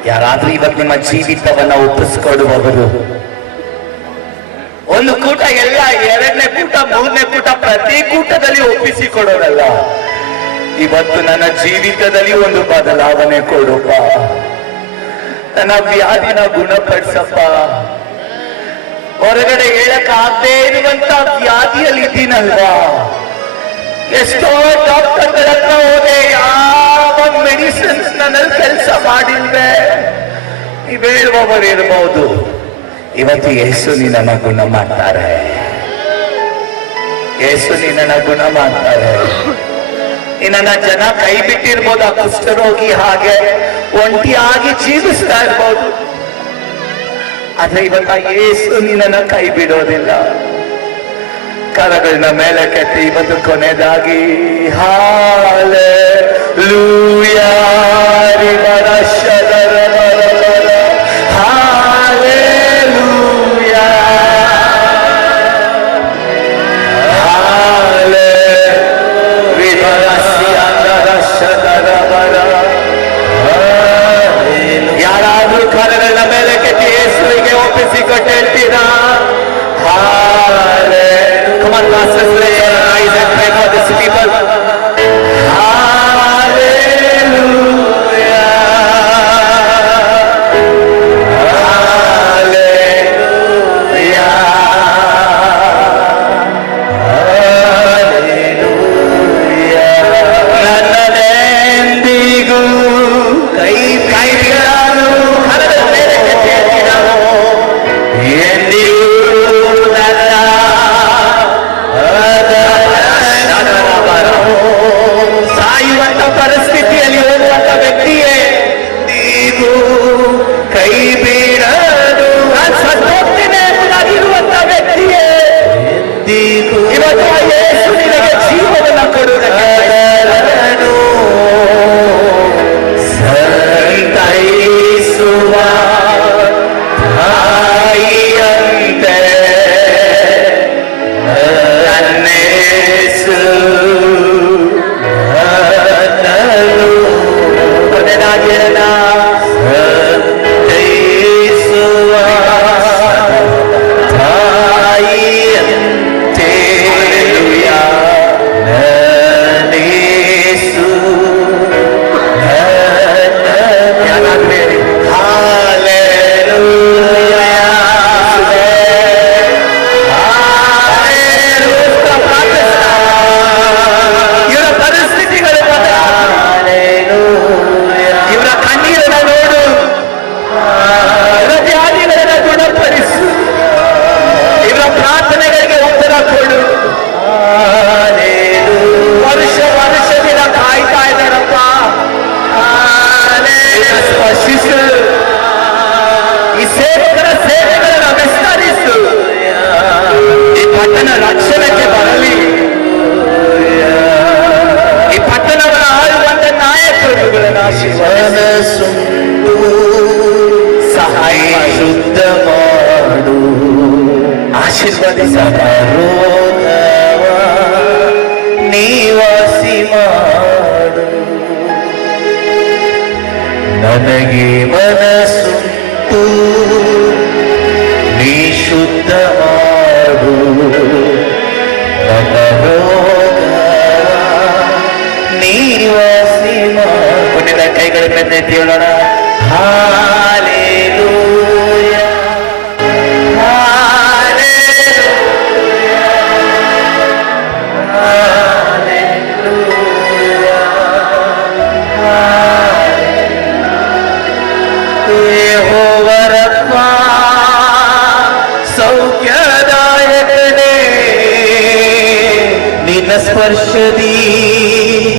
ಯಾರಾದ್ರೂ ಇವತ್ತು ನಿಮ್ಮ ಜೀವಿತವನ್ನ ಒಪ್ಪಿಸ್ಕೊಡುವವರು, ಒಂದು ಕೂಟ ಎಲ್ಲ, ಎರಡನೇ ಕೂಟ, ಮೂರನೇ ಕೂಟ, ಪ್ರತಿ ಕೂಟದಲ್ಲಿ ಒಪ್ಪಿಸಿಕೊಡೋರಲ್ಲ. ಇವತ್ತು ನನ್ನ ಜೀವಿತದಲ್ಲಿ ಒಂದು ಬದಲಾವಣೆ ಕೊಡುಪ್ಪ, ನನ್ನ ವ್ಯಾಧಿನ ಗುಣಪಡಿಸಪ್ಪ. ಹೊರಗಡೆ ಹೇಳಕ್ಕಾಗದೇ ಇರುವಂತ ವ್ಯಾಧಿಯಲ್ಲಿ ಇದ್ದೀನಲ್ವಾ, ಎಷ್ಟೋ ಡಾಕ್ಟರ್ಗಳ ಹತ್ರ ಹೋದೆ, ಯಾವ ಮೆಡಿಸಿನ್ಸ್ ನನ್ನಲ್ಲಿ ಕೆಲಸ ಮಾಡಿಲ್ವೇ. ನೀವು ಹೇಳುವವರು ಇರಬಹುದು, ಇವತ್ತು ಯೇಸು ನಿನ್ನನ್ನ ಗುಣ ಮಾಡ್ತಾರೆ, ಯೇಸು ನಿನ್ನನ್ನ ಗುಣ ಮಾಡ್ತಾರೆ. ನಿನ್ನ ಜನ ಕೈ ಬಿಟ್ಟಿರ್ಬೋದು, ಆ ಕುಷ್ಠರೋಗಿ ಹಾಗೆ ಒಂಟಿಯಾಗಿ ಜೀವಿಸ್ತಾ ಇರ್ಬೋದು, ಆದ್ರೆ ಇವತ್ತ ಯೇಸು ನಿನ್ನನ್ನ ಕೈ ಬಿಡೋದಿಲ್ಲ. ಕರಗಳನ್ನ ಮೇಲೆ ಕೆತ್ತಿ ಇವತ್ತು ಕೊನೆಯದಾಗಿ ಹಾಲೆಲೂಯಾ ಯಾರಾದ್ರೂ ಕರಗಳನ್ನ ಮೇಲೆ ಕೆತ್ತಿ ಯೇಸುವಿಗೆ ಒಪ್ಪಿಸಿಕೊಟ್ಟು ಹೇಳ್ತೀರಾ? Come on, pastors, raise your eyes and pray for these people. Hallelujah. Hallelujah. Hallelujah. ನನ್ನದೆಂದಿಗೂ ಕೈ ಬಿಡಲು ಕರಗಳ ಮೇಲೆ ಕೆತ್ತಿದ್ದೀರಾ? ಎಂದಿಗೂ ಸಾಯುವಂತ ಪರಿಸ್ಥಿತಿಯಲ್ಲಿ ಹೋಗುವಂತ ವ್ಯಕ್ತಿಯೇ ನೀವು ಕೈ ಬಿಡಲು, ನಾನು ಸತ್ತೋಗ್ತೇನೆ ಎಂಬುದಾಗಿರುವಂತ ವ್ಯಕ್ತಿಯೇ ಇವತ್ತು ಆ ಯೇಸು ನಿನಗೆ ಜೀವವನ್ನು ಕೊಡುವುದಕ್ಕೆ ಸಂತೈಸುವ ತಾಯಿಯಂತೆ ನನ್ನೇಸು ಕೊನೆಯದಾಗಿರಲ್ಲ ಸಂತೈಸುವ ತಾಯಿಯಂತೆ ನನ್ನೇಸು ಇವರ ಪರಿಸ್ಥಿತಿಗಳು ಇವರ ಕಣ್ಣೀರನ್ನ ನೋಡು, ಇವರ ವ್ಯಾಧಿಗಳನ್ನ ಗುಣಪಡಿಸು, ಇವರ ಪ್ರಾರ್ಥನೆಗಳಿಗೆ ಉತ್ತರ ಕೊಡು. ವರ್ಷದಿಂದ ಕಾಯ್ತಾ ಇದ್ದಾರಪ್ಪ, ಸ್ಪರ್ಶಿಸು, ಈ ಸೇವಕರ ಸೇವೆಗಳನ್ನು ವಿಸ್ತರಿಸು, ಈ ಪಟ್ಟಣ ರಕ್ಷಣೆಗೆ ಬರಲಿ, ಈ ಪಟ್ಟಣವನ್ನು ಆಳುವಂತ ನಾಯಕರು ಮನಸ್ಸುಂಟು ಸಹಾಯ ಶುದ್ಧ ಮಾಡು ಆಶೀರ್ವಾದಿಸ ರೋಗವ ನಿವಾಸಿ ಮಾಡು ನನಗೆ ಮನಸ್ಸುಂಟು ನೀ ಶುದ್ಧ ಮಾಡು ನನ್ನ ರೋಗವ ನಿವಾಸಿ ಮಾಡು ಕೊನೆಯ ಕೈಗಳ ಮೇಲೆ ಎತ್ತಿ ಹೇಳೋಣ. ಹಾಲೆಲೂಯ ಯೆಹೋವರಪ್ಪ ಸೌಖ್ಯದಾಯಕನೇ ನಿನ್ನ ಸ್ಪರ್ಶದಿ